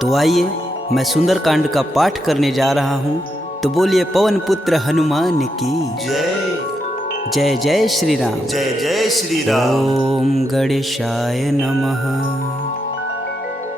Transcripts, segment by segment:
तो आइए मैं सुंदरकांड का पाठ करने जा रहा हूँ। तो बोलिए पवन पुत्र हनुमान की जय जय। जय श्री राम। जय जय श्री राम। ओम गणेशाय नमः।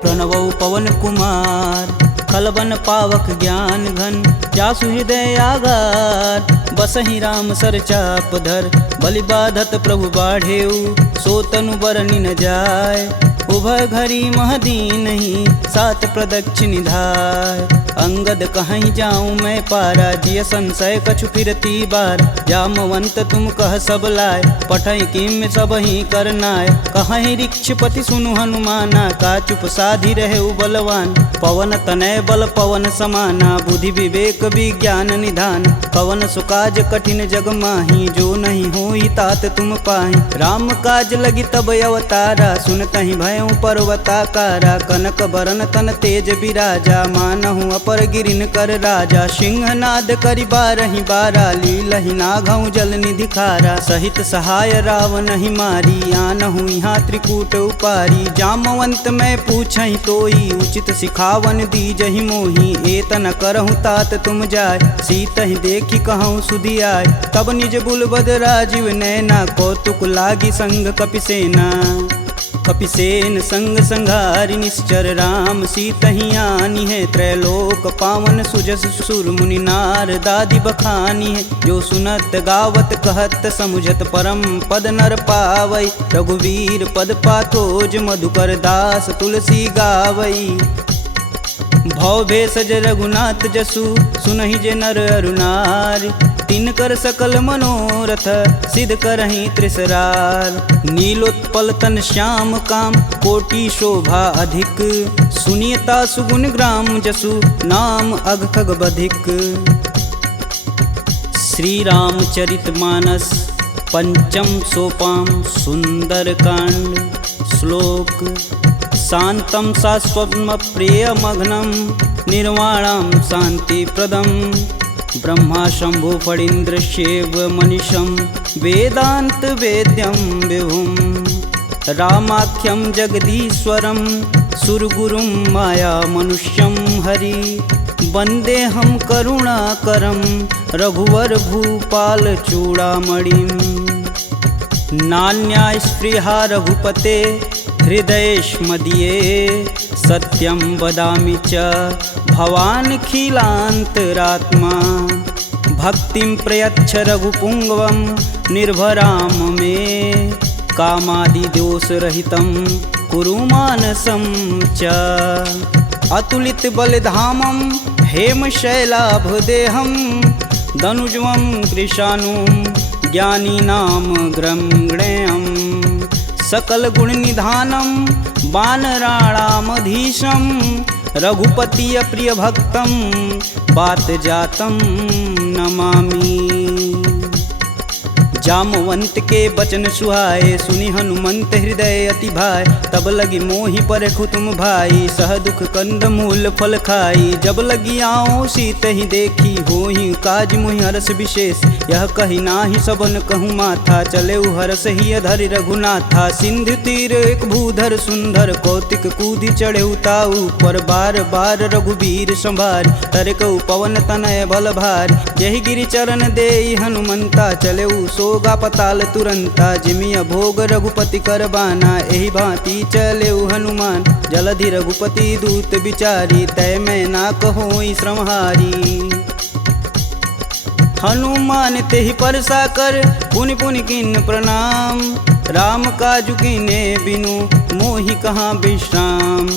प्रणवौ पवन कुमार खलबन पावक ज्ञान घन, जासु हृदय आगार बसहि राम सर चाप धर। बलि बाधत प्रभु बाढ़ेऊ, सो तनु बरनि न जाय। उभय घरी महदीन ही, सात प्रदक्षिण निधाय। अंगद कहीं जाऊं मैं पारा, जिय संशय कछु फिरती बार। जामवंत तुम कह सब लाय, पठै किम सब ही करनाय। कहीं ऋक्षपति सुनु हनुमाना, का चुप साधि रहे बलवान। पवन तनय बल पवन समाना, बुद्धि विवेक विज्ञान निधान। पवन सुकाज कठिन जग माही, जो नहीं होई तात तुम पाही। राम काज लगी तब अवतारा, सुनतहि भयउ पर्वताकारा। कनक बरन तन तेज बिराजा, मानहु अपर गिरिन कर राजा। सिंहनाद करि बारहि बारा, लीलहि नाघउ जल निधि खारा। सहित सहाय रावण ही मारी, आनहु यहाँ त्रिकूट उपारी। जामवंत मैं पूछहि तोई, उचित सिखावन दीजहि मोही। एतन करहु तात तुम जाय, सीतहि देखि कहूँ सुधियाय। तब निज बुलबद राजीव नैना, कौतुक लागी संग कपिसेना। कपिसेन संग संघारि निश्चर, राम सीतहि आनी है। त्रैलोक पावन सुजस सुर मुनि नार, दादि बखानी है। जो सुनत गावत कहत समुझत, परम पद नर पावई। रघुवीर पद पाथोज, मधुकर दास तुलसी गावई। भव भेषज रघुनाथ जसु, सुनहि जे नर अरुनार। तिनकर सकल मनोरथ, सिद्ध करहि त्रिसरार। नीलोत्पल तन श्याम काम, कोटि शोभा अधिक। सुनियता सुगुन ग्राम जसु, नाम अघ खग बधिक। श्री रामचरित मानस पंचम सोपान सुंदरकांड। श्लोक शांतं शाश्वतं प्रियमघ्नं, निर्वाणं शांतिप्रदं। ब्रह्मा शंभु फणीन्द्रस्यैव मनीषं, वेदांत वेद्यं विभुं। रामाख्यं जगदीश्वरं, सुरगुरुं माया मनुष्यं हरि। वन्देऽहं करुणाकरं, रघुवर भूपाल चूड़ामणिं। नान्या स्पृहा रघुपते, हृदयेष्मदीये। सत्यं वदामि च भवानखिलान्तरात्मा। भक्तिं प्रयच्छ रघुपुङ्गवं, निर्भरां मे। कामादिदोषरहितं कुरु मानसं च। अतुलित बलधामं, हेमशैलाभदेहं। दनुजं कृशानुं, ज्ञानीनां ग्रंगणेयम्। सकल गुण निधानं, वानराणामधीशं। रघुपति प्रिय भक्तं, बात जातं नमामि। जामवंत के बचन सुहाए, सुनि हनुमंत हृदय अति भाय। तब लगी मोहि परखु तुम भाई, सह दुख कंद मूल फल खाई। जब लगी आओ सीतहि देखी, होहि काज मुहि हरस विशेष। यह कही नाही सबन कहूँ माथा, चले हरस ही अधरि रघुनाथा। सिंधु तीर एक भूधर सुंदर, कौतिक कूदि चढ़े ताऊ पर। बार बार रघुबीर संभार, तरकऊ पवन तनय बल भार। यही गिरि चरण देई हनुमंता, चले सोगा पताल तुरंता। जिमिय भोग रघुपति कर बाना, एहि भांति चलेउ हनुमान। जलधि रघुपति दूत बिचारी, तय मैं ना कहोई श्रमहारी। हनुमान तेहि परसा कर, पुनि पुनि किन्न प्रणाम। राम काजु कीने बिनु, मोहि कहाँ विश्राम।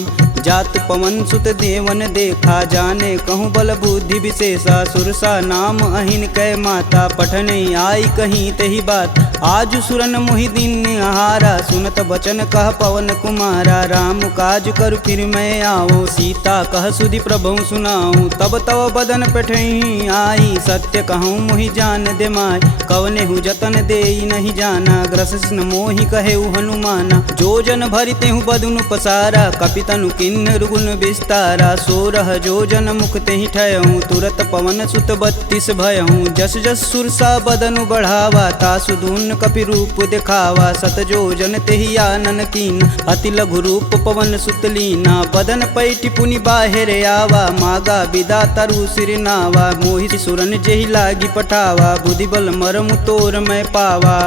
जात पवन सुत देवन देखा, जाने कहूँ बल बुद्धि विशेषा। सुरसा नाम अहिन कै माता, पठने आई कहीं तेहि बात। आज सुरन मोहि दिन आहारा, सुनत बचन कह पवन कुमारा। राम काज कर फिर मैं आओ, सीता कह सुधि प्रभु सुनाऊं। तब तव बदन पेठही आई, सत्य कहूँ मोहि जान दे माय। कवने हु जतन देई नहीं जाना, ग्रसिन मोहि कहेउ हनुमाना। जो जन भरिते हूँ बदुन पसारा, कपितनु किन्नर गुण विस्तारा। 16 जोजन मुख तेहि ठयहूँ, तुरत पवन सुत 32 भयहूँ। जस जस सुरसा बदनु बढ़ावा, तासु दून सुन कपि रूप दिखावा, सत जो जन तेहि आनन कीन, अति लघु रूप पवन सुत लीना, बदन पैठि पुनि बाहिर आवा, मागा बिदा तरु सिर नावा, मोहि सुरन जेहि लागी पठावा, बुद्धि बल मरम तोर मैं पावा।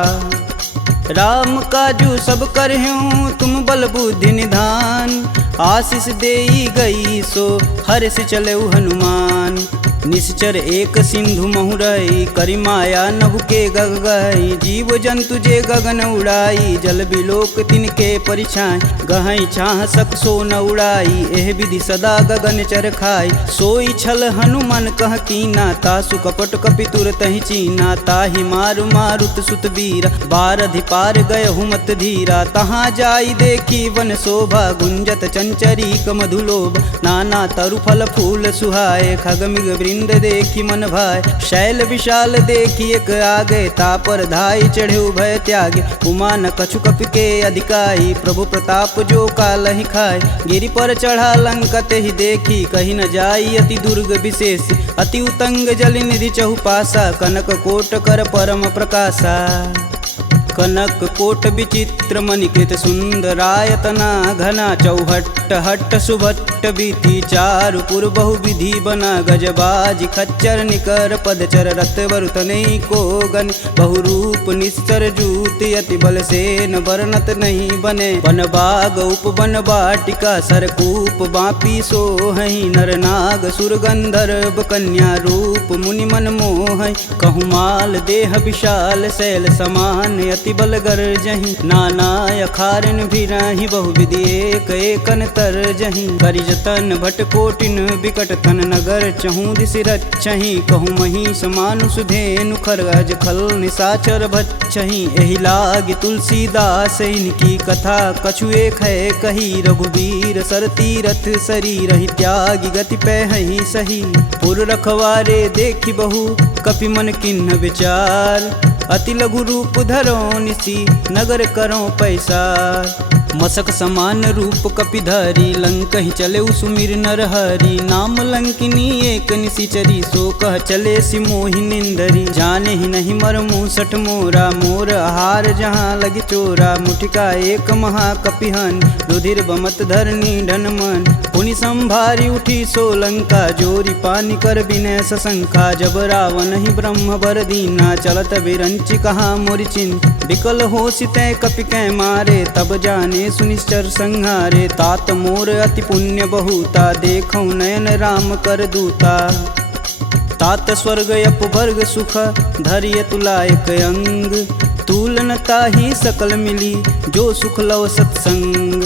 राम काजू सब करहूँ तुम बल बुद्धि निधान, आशीष देई गई सो हर्ष चलऊ हनुमान, निश्चर एक सिंधु महुरई, करि माया नभु के गग गई, जीव जंतु जे गगन उड़ाई, जल बिलोक तिनके परिछाई, गहई छाह सक सो न उड़ाई, एह विधि सदा गगन चर खाई, सोई छल हनुमान कह कीना, तासु कपट कपि तुरत ही चीना, ताहि मारु मारुत सुत वीर, बारधि पार गय हुमत धीरा, तहाँ जाई देखी वन शोभा, गुंजत चंचरी कमधुलोभ, नाना तरु फल फूल सुहाए, खगमिग वृंद देखी मन भाय, शैल विशाल देखी एक आगे, तापर धाई चढ़े भय त्यागे, उमा न कछु कपि के अधिकाई, प्रभु प्रताप जो कालहि खाए, गिरि पर चढ़ा लंका तेहि देखी, कही न जाई अति दुर्ग विशेष, अति उतंग जल निधि चहुपासा, कनक कोट कर परम प्रकाशा, कनक कोट विचित्र मणिकृत सुंदरायतना, घना चौहट्ट हट्ट सुभट्ट बीती, चारु पुर बहु विधि बना, गजबाज खच्चर निकर पदचर, रत वरुतनई को गन, बहुरूप निश्चर जूति, अति बल सेन वर्णत नहीं बने, वन बाग उपवन बाटिका, सरकूप बापी सोहई, नर नाग सुर गंधर्व कन्या, रूप मुनि मन मोहई, कहूमाल देह विशाल शैल समान, अति बल गर्जहि, नाना अखारन भिराहि, बहुविधि एक एकन तरजहि, करिजतन भट कोटिन बिकट तन, नगर चहु दिसि रक्षहि, कहूँ महिष मानुष धेनु खरगज, खल निशाचर भक्षहि, एहि लागी तुलसीदास इनकी कथा, कछु एक है कही, रघुवीर सर तीरथ शरीर, त्यागी गति पैहि सही, पुर रखवारे देखी बहु कपि मन किन्ह विचार, अति लघु रूप धरो निसी नगर करो पैसार, मसक समान रूप कपिधरी, लंक ही चले सुमिर नर हरि, नाम लंकिनी एक निशिचरी, सो कह चले सि मोहि निंदरी, जाने ही नहीं मर मूसठ मोरा, मोर आहार जहाँ लगी चोरा, मुठिका एक महाकपिहन, रुधिर बमत धरनी ढन मन, पुनि संभारी उठी सो लंका, जोरी पानी कर बिनय सशंका, जब रावण ही ब्रह्म बर दीना, चलत बिरंचि कहा मोरि चिन्ह, विकल हो सितै कपि कै मारे, तब जाने सुनिश्चर संहारे, तात मोर अति पुण्य बहुता, देखौ नयन राम कर दूता, तात स्वर्ग अपवर्ग सुख, धरिय तुलायक अंग, तुलन ताहि सकल मिली, जो सुख लव सत्संग,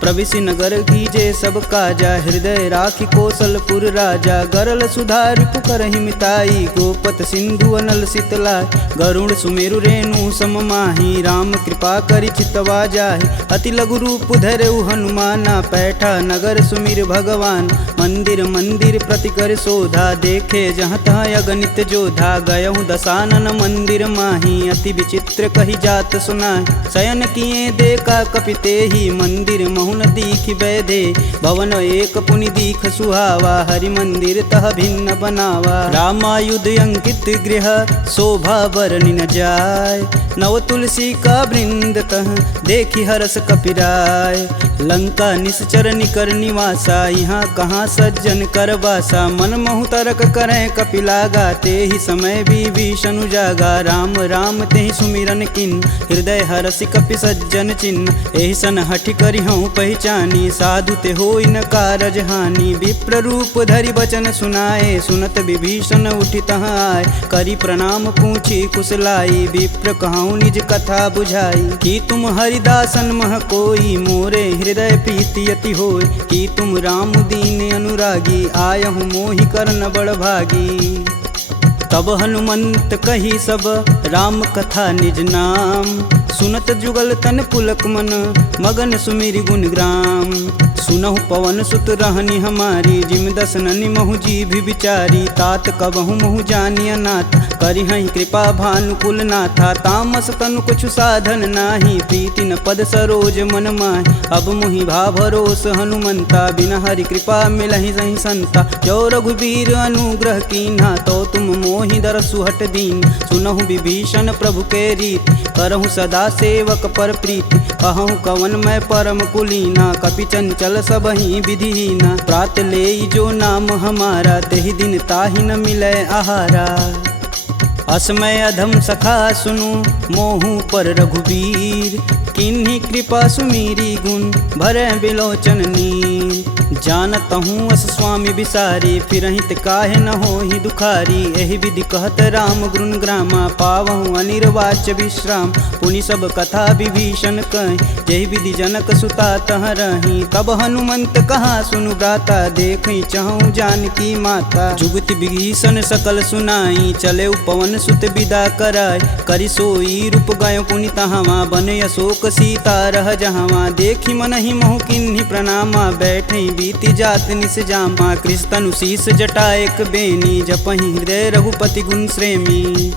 प्रविशि नगर कीजे सब काजा, हृदय राखि कौशलपुर राजा, गरल सुधारि पुकर हिमिताई, गोपत सिंधु अनल शीतला, गरुड़ सुमेरु रेणु सम माही, राम कृपा करि चितवा जाहि, अति लघु रूप धरऊ हनुमाना, पैठा नगर सुमिर भगवान, मंदिर मंदिर प्रति कर शोधा, देखे जहाँ तहाँ अगणित जोधा, गयहु दसानन मंदिर माही, अति विचित्र कही जात सुनाहि, शयन किए देखा कपि तेहि, मंदिर महु न दीखि बैधे, भवन एक पुनि दीख सुहावा, हरि मंदिर तह भिन्न बनावा, रामायुध अंकित गृह शोभा बरनि न जाय, नव तुलसी का वृंद तह देखि हरस कपिराय, लंका निश्चर निकर निवासा, यहाँ कहाँ सज्जन कर बासा, मन महु तरक करें कपिलागा, ते ही समय विभीषण जागा, राम राम तेहि सुमिरन किन, हृदय हरसि कपि सज्जन चिन्ह, एहि सन हठि करि हूँ पहचानी, साधु ते होई न कारज हानि, विप्र रूप धरि बचन सुनाए, सुनत विभीषण उठि तहाँ आए, करि प्रणाम पूछी कुशलाई, विप्र कहूँ निज कथा बुझाई, कि तुम हरिदासन मह कोई, मोरे हृदय प्रीति अति होय, कि तुम राम दीन अनुरागी, आयहु मोहि करन बड़ भागी, तब हनुमंत कही सब राम कथा निज नाम, सुनत जुगल तन पुलक मन, मगन सुमिरि गुण ग्राम, सुनहु पवन सुत रहनी हमारी, जिम दसननि महु जी भी विचारी। तात कबहु महु जानिय नाथ, करि हई कृपा भानुकुल नाथा। तामस तनु कुछ साधन नाही, प्रीति न पद सरोज मन माहि। अब मुहि भा भरोस हनुमंता, बिना हरि कृपा मिलहि सही संता। जो रघुबीर अनुग्रह कीन्हा, तो तुम मोहि दरसु हट दीन। सुनहु विभीषण प्रभु के रीति, करहु सदा सेवक पर प्रीति। कहूँ कवन मैं परम कुलीना, कपि चंचल सबहि विधिहीना। प्रात लेई जो नाम हमारा, तेहि दिन ताहि न मिलै आहारा। असमय अधम सखा सुनु, मोहु पर रघुबीर। किन्हीं कृपा सुमीरी गुण, भरै बिलोचन नीर। जानत हूँ अस स्वामी बिसारी, फिरहित काहे न होहि दुखारी। एहि विधि कहत राम गुण ग्रामा, पावहु अनिर्वाच्य विश्राम। पुनि सब कथा विभीषण कहि, जेहि विधि जनक सुता तह रही। तब हनुमंत कहा सुनु भ्राता, देखहि चहु जानकी माता। जुगति विभीषण सकल सुनाई, चले पवन सुत विदा कराय। करि सोई रूप गयो पुनि तहावा, बन अशोक सीता रह जहावा। देखि मनहि मोहु किन्हीं प्रणामा, बैठे बीति जात निस जामा। कृष्ण शीस जटा एक बेनी, जपहि हृदय रघुपति गुण श्रेमी।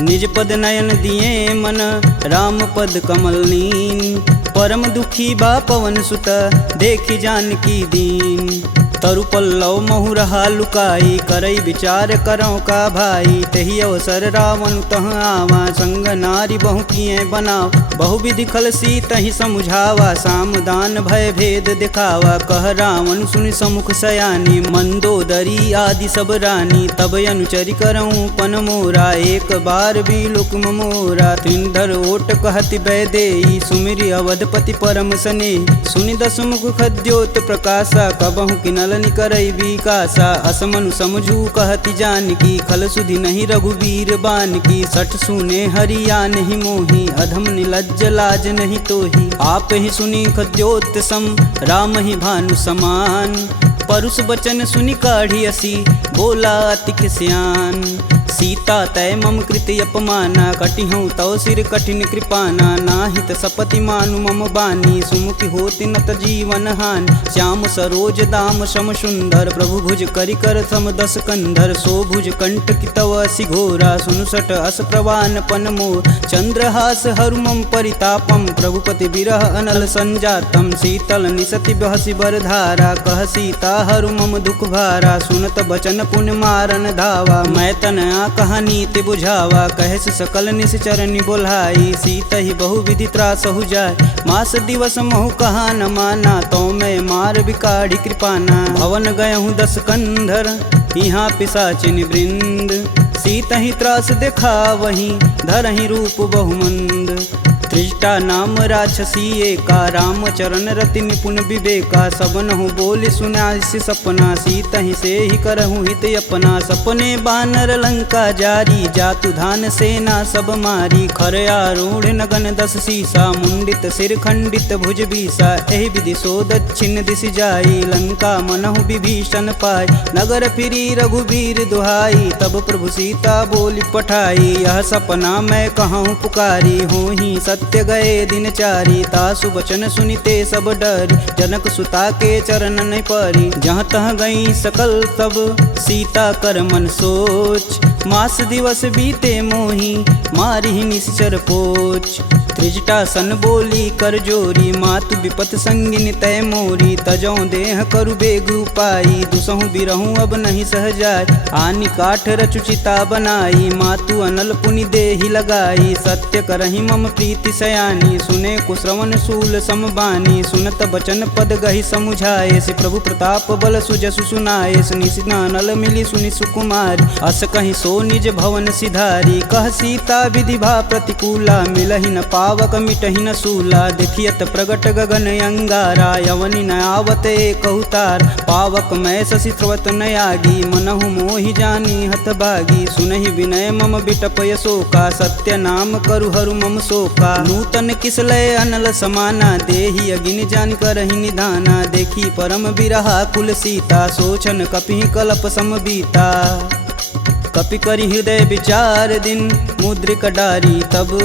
निज पद नयन दिए मन, राम पद कमल नीन। परम दुखी बा पवन सुत, देखि जानकी दीन। तरु पल्लव महु रहा लुकाई, करई विचार करौ का भाई। तही अवसर रावण तह आवा, संग नारी बहु किए बनाव। बहु विधि खल सीतहि समुझावा, साम दान भय भेद दिखावा। कह रावण सुनि समुख सयानी, मंदोदरी आदि सब रानी। तब अनुचरि करऊँ पन मोरा, एक बार भी लुक मोरा। त्रिंधर ओट कहति बैदेई, सुमिरि अवधपति परम स्नेही। सुनि दस मुख खद्योत प्रकाशा, कबहु किनल करई विकासा। असमनु समझू कहति जानकी, खल सुधि नहीं रघुवीर बान की। सठ सुने हरिया नहीं मोही, अधम निलज्ज लाज नहीं तोही। आप ही सुनी खद्योत सम, राम ही भानु समान। परुष बचन सुनि काढ़ी असी, बोला अति खिसियान। सीता तय मम कृति अपमाना, कटिहूँ तव सिर कठिन कृपाना। नाहित सपति मानु मम बानी, सुमुखि होति नत जीवन हानि। श्याम सरोज दाम सम सुंदर, प्रभु भुज करि कर सम दस कंधर। सो भुज कंठ की तव असि घोरा, सुनु सट अस प्रवान पन मोर। चंद्रहास हरु मम परितापम, प्रभुपति बिरह अनल संजातम। शीतल निसति बहसि बरधारा, कह सीता हरु मम दुख भारा। सुनत बचन पुन मारन धावा, मैं तन कहानी ते बुझावा। कहस सकल निश्चरनि बोलाई, सीत ही बहु विधि त्रास हो जाय। मास दिवस महु कहा न माना, तो मैं मार बिकाढ़ी कृपाना। भवन गयहूँ दस कंधर, यहाँ पिशाचिन वृंद। सीत ही त्रास देखा वहीं, धरहि रूप बहुमंद। त्रिजटा नाम राक्षसी एका, राम चरण रति निपुण विवेका। सबनहु बोल सुनासि सपना, सीत ही से ही करहु हित अपना। सपने बानर लंका जारी, जातु धान सेना सब मारी। खर आरूढ़ नगन दस सीसा, मुंडित सिर खंडित भुज बीसा। एहि विधि सो दक्षिण दिश जाई, लंका मनहु विभीषण पाई। नगर फिरी रघुबीर दुहाई, तब प्रभु सीता बोली पठाई। यह सपना मैं कहूँ पुकारी, होहि सत्य गए दिन चारी। तासु बचन सुनिते सब डरी, जनक सुता के चरण नहीं परी। जहाँ तह गई सकल तब सीता कर मन सोच। मास दिवस बीते मोही, मारी निश्चर पोच। त्रिजटा सन बोली कर जोरी, मातु विपत संगिन तय मोरी। तजौ देह करु बेग उपाई, दुसहु बिरहूँ अब नहीं सह जाय। आनि काठ रचुचिता बनाई, मातु अनल पुनि देहि लगाई। सत्य करहि मम प्रीति सयानी, सुने कुश्रवण शूल समबानी। सुनत बचन पद गहि समुझाए, से प्रभु प्रताप बल सुजसु सुनाए। सुनिसिना नल मिली सुनि सुकुमारी, अस कहि सो निज भवन सिधारी। कह सीता विधि भा प्रतिकूला, मिलहि न पावक मिटहि न सूला। देखियत प्रगट गगन अंगारा, यवनि न आवत एक अवतार। पावक मैं शशि स्रवत न आगी, मनहु मोहि जानी हतभागी। सुनहि विनय मम बिटपय शोका, सत्य नाम करु हरु मम शोका। नूतन किसलय अनल समाना, देहि अगिन जान करहि निधाना। देखी परम बिरहा कुल सीता, सोचन कपि कल्प सम बीता। कपि करि हृदय विचार दिन, मुद्रिक डारी तब।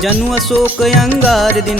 जनु अशोक अंगार दिन,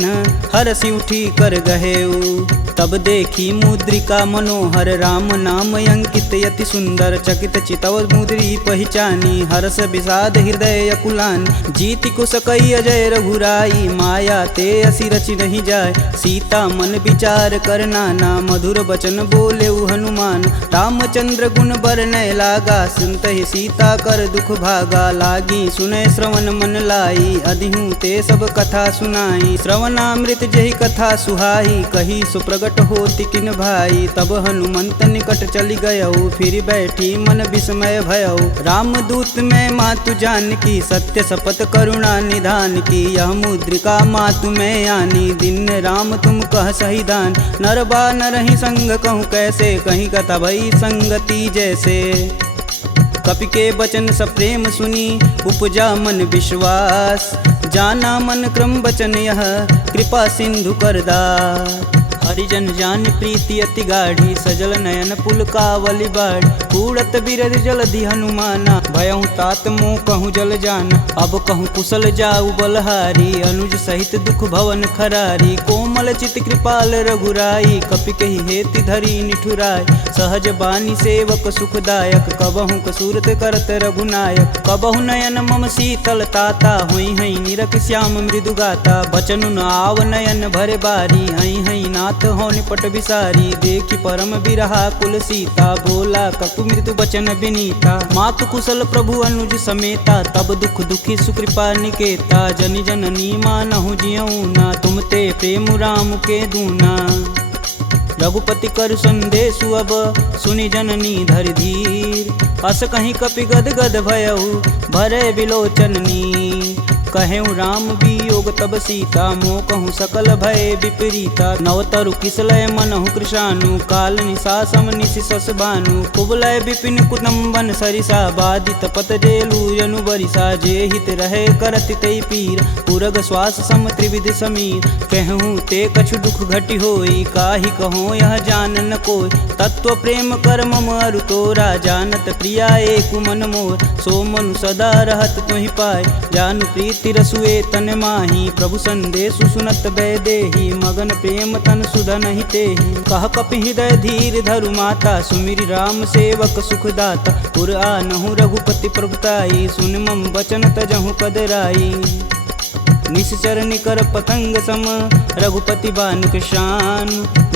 हरसि उठी कर गहेऊ। तब देखी मुद्रिका मनोहर राम नाम अंकित यति सुंदर चकित चितव मुद्री पहचानी हर्ष विषाद हृदय अकुलान जीति को सकई अजय रघुराई माया ते असी रचि नहीं जाय सीता मन विचार कर नाना मधुर बचन बोले हनुमान रामचंद्र गुण बरनय लागा सुनते सीता कर दुख भागा लागी सुने श्रवण मन लाई अधिहूँ ते सब कथा सुनाई श्रवणामृत जही कथा सुहाई कही सुप्रगट होति किन भाई तब हनुमंत निकट चली गयऊ फिर बैठी मन विस्मय भयऊ रामदूत में मातु जानकी सत्य शपथ करुणा निधान की यह मुद्रिका मातु में आनी दिन राम तुम कह सही दान नर बा नरहि संग कहूँ कैसे कहीं कथा भई संगति जैसे कपि के बचन सप्रेम सुनी उपजा मन विश्वास जाना मन क्रम बचन यह कृपा सिंधु करदा हरिजन जानि प्रीति अति गाढ़ी सजल नयन पुलकावली बाढ़ उड़त बिरद जलधि हनुमाना भयहु तात मोह कहूँ जल जान अब कहूँ कुशल जाऊ बलहारी अनुज सहित दुख भवन खरारी कोमल चित कृपाल रघुराई कपि कही हेति धरी निठुराय सहज बानी सेवक सुखदायक कबहु कसूरत करत रघुनायक कबहु नयन मम शीतल ताता हुई हई निरख श्याम मृदु गाता बचनु न आव नयन भरे बारी हई हई नाथ हो निपट विसारी देखी परम बिरहा कुल सीता बोला कपु मृदु बचन विनीता मातु कुशल प्रभु अनुज समेता तब दुख दुखी सुकृपा निकेता जनि जननी मानहु जियऊ ना तुम ते प्रेम राम के दूना रघुपति कर संदेशु अब सुनि जननी धरि धीर अस कहीं कपि गद गद भयऊ भरे बिलोचननी कहेऊ राम वियोग तब सीता मोह कहूँ सकल भय विपरीता नवतरु किसलय मनहु कृशानु काल निशा सम निशि सस भानु कुबलय विपिन कुतुम्बन सरिसा बाधित पत जेलु जनु बरिसा जे हित रहे करति तई पीर पुरग श्वास सम त्रिविध समीर कहूँ ते कछु दुख घटि होई काहि कहो यह जान न कोय तत्व प्रेम कर मम अरु तोरा जानत प्रिया एक मन मोर सो मनु सदा रहत तुहि पाय जानु प्रीति रसुए तन माही प्रभु संदेशु सुनत बैदेही मगन प्रेम तन सुधन हितेहि कह कपि हृदय धीर धरु माता सुमिरि राम सेवक सुखदाता पुर आनहु रघुपति प्रभुताई सुन मम बचन तजहु कदराई निश्चर निकर पतंग सम रघुपति बानक शान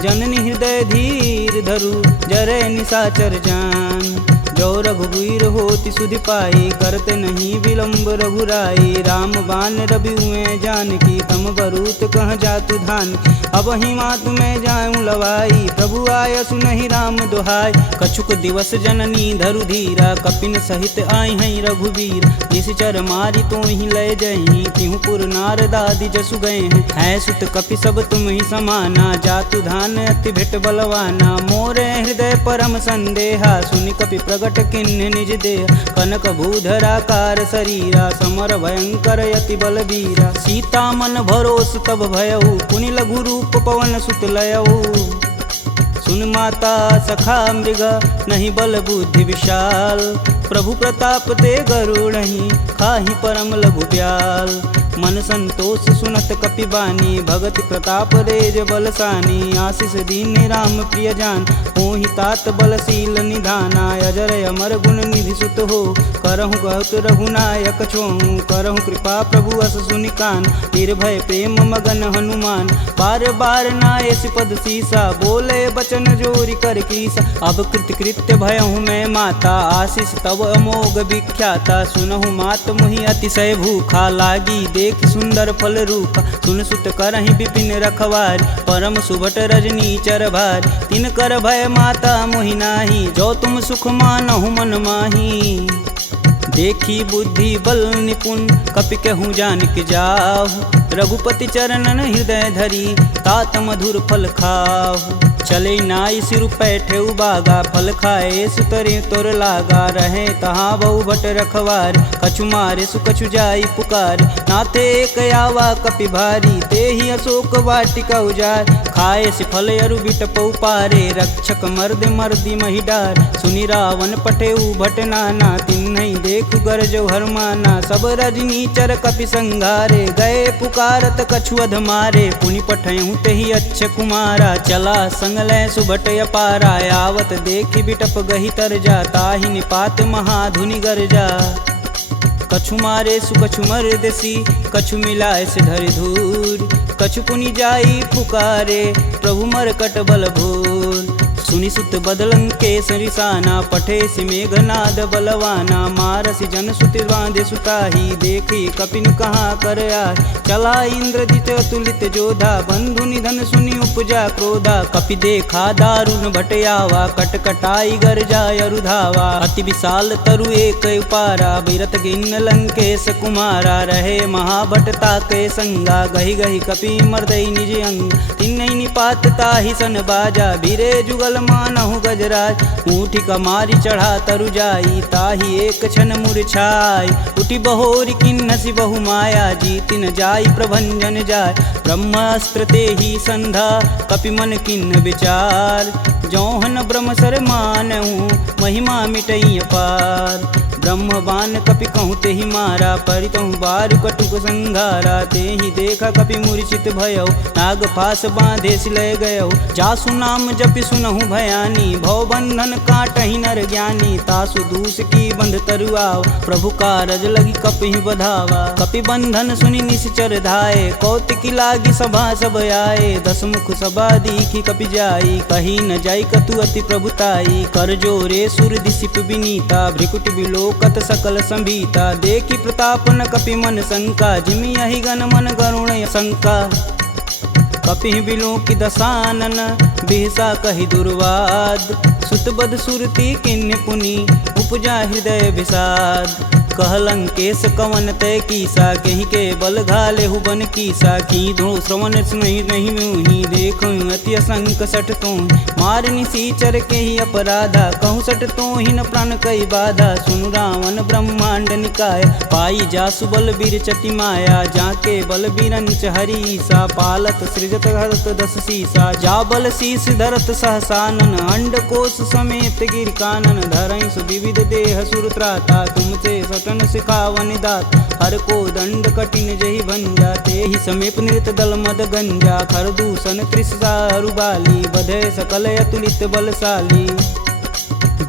जननी हृदय धीर धरु जरे निशाचर जान जो रघुवीर होति सुधि पाई करते नहीं विलंब रघुराई राम बान रवि हुए जानकी तम बरूत कह जातु धान अब ही मातु में जाऊं लवाई प्रभु आय सुनहि राम दुहाई कछुक दिवस जननी धरु धीरा कपिन सहित आई हई रघुवीर निश्चर मारी तो ही लय जही तिहुपुर नारदादि जसु गए हैं सुत कपि सब तुम ही समाना जातु धान अति भेट बलवाना मोरे हृदय परम संदेहा सुनि कपि प्रगट किन्ह निज देह कनक भूधराकार शरीरा समर भयंकर यति बलबीरा सीता मन भरोस तब भयऊ पुनि लघु रूप पवन सुत लयऊ सुन माता सखा मृग नहीं बल बुद्धि विशाल प्रभु प्रताप ते गरुड़हि खाहि परम लघु ब्याल मन संतोष सुनत कपि बानी भगति प्रताप रेज बलसानी आशीष दीन राम प्रिय जान होहि तात बलशील निधाना अजर अमर गुण निधि सुत हो करहु बहुत रघुनायक छोहु करहु कृपा प्रभु अस सुनिकान निर्भय प्रेम मगन हनुमान बार बार नायस पद सीसा बोले बचन जोरी कर कीसा अब कृत्य भयहु मैं माता आशीष तब अमोघ विख्याता सुनहु मात मुहि अतिशय भूखा लागी देख सुंदर फल रूखा सुन सुत करहि विपिन रखवारी परम सुभट रजनी चर भारी तिन कर भय माता मोहि नाही जो तुम सुख मानहु मन माही देखी बुद्धि बल निपुण कपि कहूँ जानिक जाहु रघुपति चरणन हृदय धरी तात मधुर फल खाहु चले नाई सिर पैठे बागा, फल खाए सुतरे तोर लागा। रहे तहाँ बहु भट रखवार, कछु मारे सु कछु जाई पुकार। नाथे एक आवा कपि भारी, ते ही अशोक वाटिका उजार। खाए से फल अरु बिटप पारे, रक्षक मर्द मर्दी मही डार। सुनि रावण पटेऊ भट नाना, तिन्हि देखु गरजौ हरमाना। सब रजनी चर कपि संघारे, गए पुकारत कछु अध मारे। पुनि पठयहु तेहि अच्छ कुमारा, चला संग लै सुभट अपारा। आवत देखि बिटप गहि तरजा, ताहि निपात महाधुनि गरजा। कछु मारे सु कछु मर्दसी, कछु मिलाए से धरि धूर। कछु पुनि जाई पुकारे, प्रभु मरकट बल भूर। सुनि सुत बदलंकेश रिसाना, पठे सि मेघनाद बलवाना। मारसि जन सुति बांधे सुताही, देखी कपिन कहाँ कर आए। चला इंद्रजित अतुलित जोधा, बंधु निधन सुनि उपजा क्रोधा। कपि देखा दारुण भट आवा, कटकटाई गरजा अरुधावा। अति विशाल तरु एक उपारा, बिरत गिन्न लंकेश कुमारा। रहे महाभट ताके संगा, गहि गहि कपि मर्दई निज अंग। तिन्हि निपात ताहि सन बाजा, बीरे जुगल मानहु गजराज। ऊँठी कमारी चढ़ा तरु जाई, ताहि एक क्षण मूर्छाई। उठी बहोरी किन्नसी बहु माया, जीति न जाई प्रभंजन जाय। ब्रह्मास्त्र ते ही संधा, कपि मन किन्न विचार। जौहन ब्रह्म सर मानहु, महिमा मिटई अपार। ब्रह्म बान कपि कहूँ तेहि मारा, परितहु बारु कटुक संघारा। तेहि देखा कपि मूर्छित भयउ, नाग फास बांधे सिलय गयउ। जासु नाम जपि सुनहु भयानी, भव बंधन काटहि नर ज्ञानी। तासु दूस की बंध तरुआव, प्रभु कारज लगी कपि बधावा। कपि बंधन सुनि निश्चर धाये, कौतिकी लागी सभा सब आए। दस मुख सभा दीखी कपि जाई, कही न जाई कतु अति प्रभुताई। कर जोरे सुर दिसिप विनीता, भ्रिकुट बिलोकत सकल संभीता। देखी प्रताप न कपि मन शंका, जिमि यही गण मन गरुण शंका। कपि बिलोकि दसानन, बिहसा कहि दुर्वाद। सुतबद सुरति किन्य पुनि, उपजा हृदय विषाद। कहलंकेश कवन तय कीसा, कहीं के बल घाले हुबन कीसा। की धो श्रवण नहीं नहीं मुहि, देखो अति असंक सठ तो। मारनि सीचर के ही अपराधा, कहूँ सठ तो ही न प्राण कई बाधा। सुनु रावण ब्रह्मांड निकाय, पाई जासु बल बीर चति माया। जाके बल बीरंच हरीसा, पालत सृजत हरत दस सीसा। जा बल शीस धरत सहसानन, अंड कोश समेत गिर कानन। धरई सुविविध देह सुर त्राता, तुमसे सटन सिखावन दात। हर को दंड कठिन जहि भंजा, तेहि समीप नृत दल मद गंजा। खर दूषण त्रिषा अरुबाली, बधे सकल अतुलित बलशाली।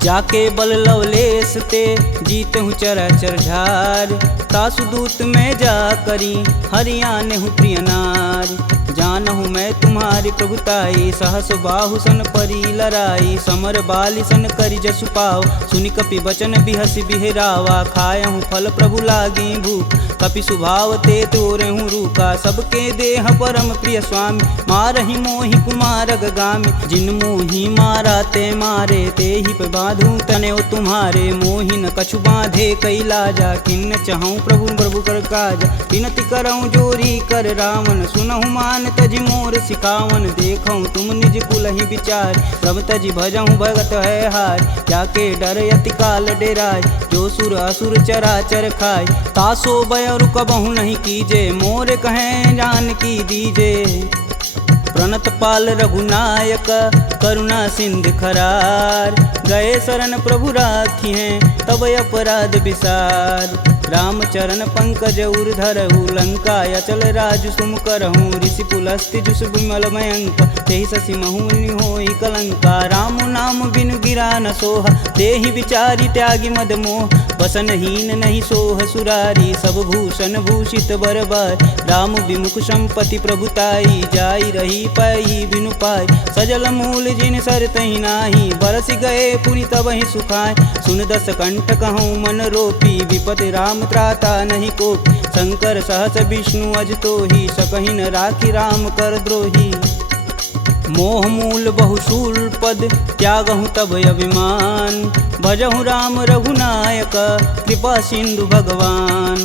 जाके बल लवलेश ते, जीतहु चराचर झार। तासु दूत में जा करी, हरियाने हूँ प्रिय नार। जानहु मैं तुम्हारी प्रभुताई, सहस बाहु सन परी लराई। समर बाली सन करि जसु पाव, सुनि कपि बचन बिहसि बिहरावा। खायहु फल प्रभु लागी भूख, कपि सुभाव ते तोरेहु रूका। सबके देह परम प्रिय स्वामी, मारहि मोहि कुमारग गामी। जिन मोहि मारा ते मारे, तेहि पे बांधु तने तुम्हारे। मोहि न कछु बांधे कैलाजा, किन्न चहु प्रभु प्रभु कर काजा। विनति करऊँ जोरी कर रावण, सुनहु मान तजि मोर सिखावन। देखऊँ तुम निज कुलहि विचार, प्रभ तजि भजऊँ भगत है हार। जाके डर यति काल डेराय, जो सुर असुर चराचर खाय। तासो बयरु कबहु नहीं कीजे, मोर कहें जान की दीजे। प्रणत पाल रघुनायक, करुणा सिंध खरार। गए शरण प्रभु राखी हैं, तब अपराध विसार। रामचरण पंकज उर धरहु, लंका अचल राजु सुम करहूँ। ऋषि पुलस्ति जुस विमल मयंक, तेहि शशि महुनि होई कलंका। राम नाम बिनु गिरा न सोहा, देहि विचारी त्यागी मद मोह। बसनहीन नहीं सोह सुरारी, सब भूषण भूषित बरबार। राम विमुख संपत्ति प्रभुताई, जाई रही पाई बिनु पाई। सजल मूल जिन सर तहि नाही, बरस गए पुनि तबहि सुखाय। सुन दस कंठ कहूँ मन रोपी, विपति राम त्राता नहीं कोप। शंकर सहस विष्णु अज तो ही, सकहि न राखी राम कर द्रोही। मोह मूल बहुशूल पद, त्यागहु तब अभिमान। भजहु राम रघुनायक, कृपा सिंधु भगवान।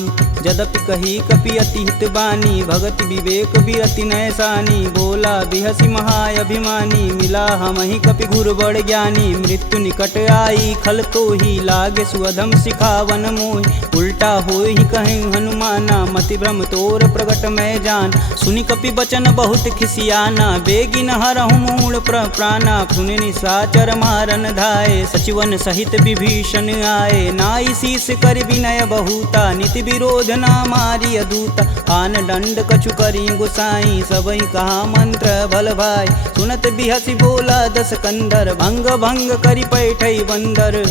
यद्यपि कही कपि अति हित बानी, भगति विवेक बिरति नैसानी। बोला बिहसी महाअभिमानी, मिला हमहि कपि गुर बड़ ज्ञानी। मृत्यु निकट आई खल तो ही, लागे सुअधम सिखावन मोहि। उल्टा होई कहीं हनुमाना, मति भ्रम तोर प्रगट मैं जान। सुनि कपि बचन बहुत खिसियाना, बेगिन हरहु मूल प्राणा। पुनि निशाचर मारन धाये, सचिवन सहित विभीषण आए। नाई शीस कर विनय बहुता, नीति विरोध ना मारिय दूता। आन दंड कछु करी गुसाई, सबई कहा मंत्र भल भाई। सुनत बिहसी बोला दस कंदर, भंग भंग करि पैठई बंदर।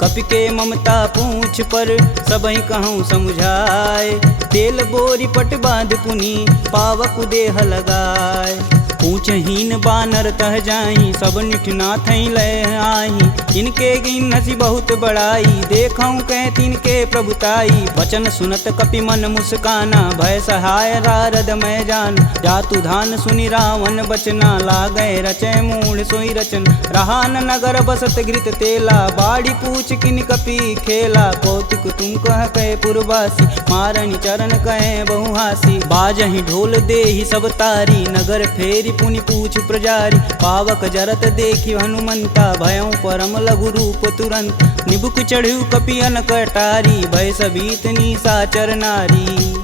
कपि के ममता पूछ पर, सबई कहूँ समुझाए। तेल बोरी पट बांध पुनि, पावक देह लगाए। पूछहीन बानर तह जाही, सब निठना थई लय आही। इनके गिनसी बहुत बड़ाई, देखऊँ कह तिनके प्रभुताई। वचन सुनत कपि मन मुस्काना, भय सहाय रारद मैं जान। जातु धान सुनि रावण बचना, लागय रचय मूढ़ सोई रचन। रहा न नगर बसत घृत तेला, बाड़ी पूछ किन कपि खेला। कौतुक तुम कह कहे पुरवासी, मारनि चरण कहे बहुहासी। बाजहि ढोल देहि सब तारी, नगर फेरी पुनि पूछ प्रजारी। पावक जरत देखि हनुमंता, भयउ परम लघु रूप तुरंत। निबुक चढ़ु कपि अनकटारी, भय सबीत निशाचर नारी।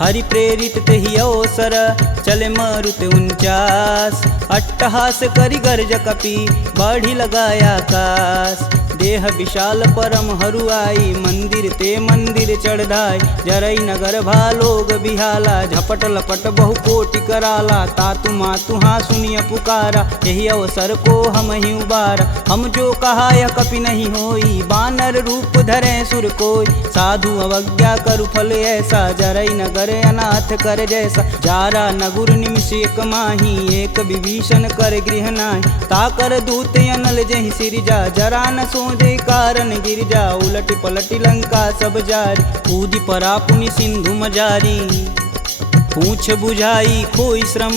हरि प्रेरित तेहि अवसर, चले मारुत 49। अट्टहास करि गर्ज कपि, बाढ़ि लगाया आकाश। देह विशाल परम हरुआई, मंदिर ते मंदिर चढ़ाई। जरई नगर भालोग बिहाला, झपट लपट बहु कोटि कराला। तातु मातु हाँ सुनिय पुकारा, यही अवसर को हम ही उबारा। हम जो कहा यह कपि नहीं होई, बानर रूप धरे सुर कोई। साधु अवज्ञा करु फल ऐसा, जरई नगर अनाथ कर जैसा। जारा नगुर निमिष एक माही, एक विभीषण कर गृह नाहि। ताकर दूत अनल जहि सिरजा, जरा न सोजे कारण गिरजा। उलट पलट लंका सब जारी, कूदि परा पुनि सिंधु मजारी। पूछ बुझाई खोई श्रम,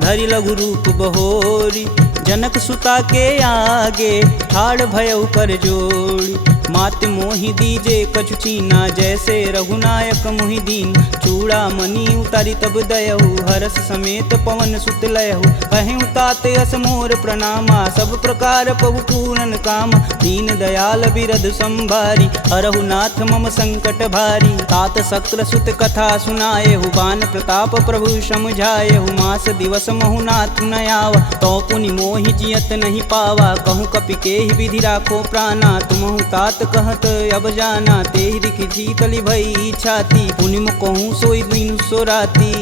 धरि लघु रूप बहोरी। जनक सुता के आगे, ठाड़ भयउ कर जोड़ी। मात मोहि दीजे कछु चीना, जैसे रघुनायक मोहि दीन। चूड़ा मणि उतारी तब दयहु, हरस समेत पवन सुत लयहु। कहें तात यस मोर प्रणामा, सब प्रकार प्रभु पूरन काम। दीन दयाल बिरध संभारी, हरहु नाथ मम संकट भारी। तात शक्र सुत कथा सुनाएहु, बान प्रताप प्रभु समुझाएहु। मास दिवस महु नाथ न आवा, तो पुनि मोहि जियत नहीं पावा। कहूँ कपि के ही विधि राखो प्राणा, तुमहु तात कहत अब जाना। तेहि दिख जीतली भई छाती, पुनि कहूँ सोई बिनु सो राती।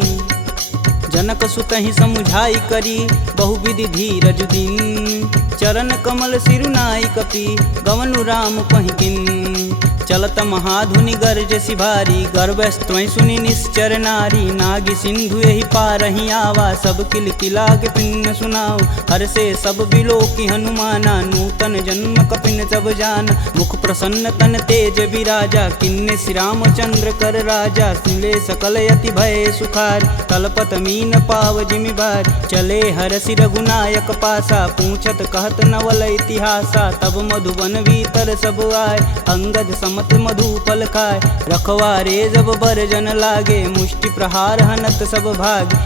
जनक सुतहि समुझाई करी, बहुविधि धीरज दिन। चरण कमल सिरुनाई कपि, गवनु राम पहिकिन। चलत महाधुनि गर्ज सिभारी, गर्भस्त्वं सुनि निश्चर नारी। नागी सिंधु यही पारहि आवा, सब किल किलाग पिन्न सुनाओ। हर से सब बिलोकि हनुमाना, नूतन जन्म कपिन सब जान। मुख प्रसन्न तन तेज विराजा, किन्ने श्री रामचंद्र कर राजा। सिले सकल यति भय सुखार, तलपत मीन पाव जिमि भार। चले हरसि रघुनायक पासा, पूछत कहत नवल इतिहासा। तब मधुबन भीतर सब आए, अंगद समत मधु फल खाए। रखवारे जब बरजन लागे, मुष्टि प्रहार हनत सब भाग।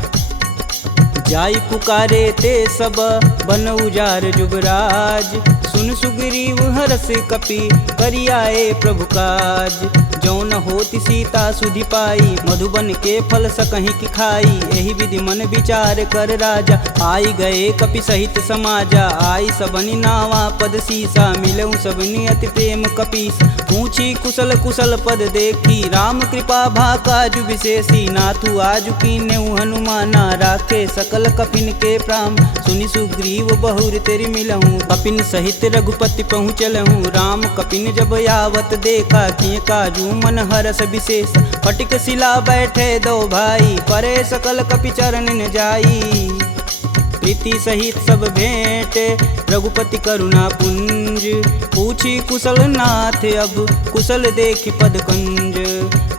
जाई पुकारे ते सब, बन उजार जुगराज। सुन सुग्रीव हरस कपि, करियाए प्रभु काज। जौन होति सीता सुधि पाई, मधुबन के फल सकहि की खाई। यही विधि मन विचार कर राजा, आई गए कपि सहित समाजा। आई सबनि नावा पद सीसा, मिलऊँ सबनि अति प्रेम कपीस। पूछी कुशल कुशल पद देखी, राम कृपा भाकाजु विशेषी। नाथु आजु कीन्हु हनुमाना, राखे सकल कपिन के प्राम। सुनि सुग्रीव बहुर तेरि मिलहूँ, कपिन सहित रघुपति पहुँचलहूँ। राम कपिन जब यावत देखा, किए काजू मन हरस विशेष। फटिक शिला बैठे दो भाई, परे सकल कपि चरण न जाई। प्रीति सहित सब भेंटे, रघुपति करुणा पुंज। पूछी कुशल नाथ अब, कुशल देखि पद कंज।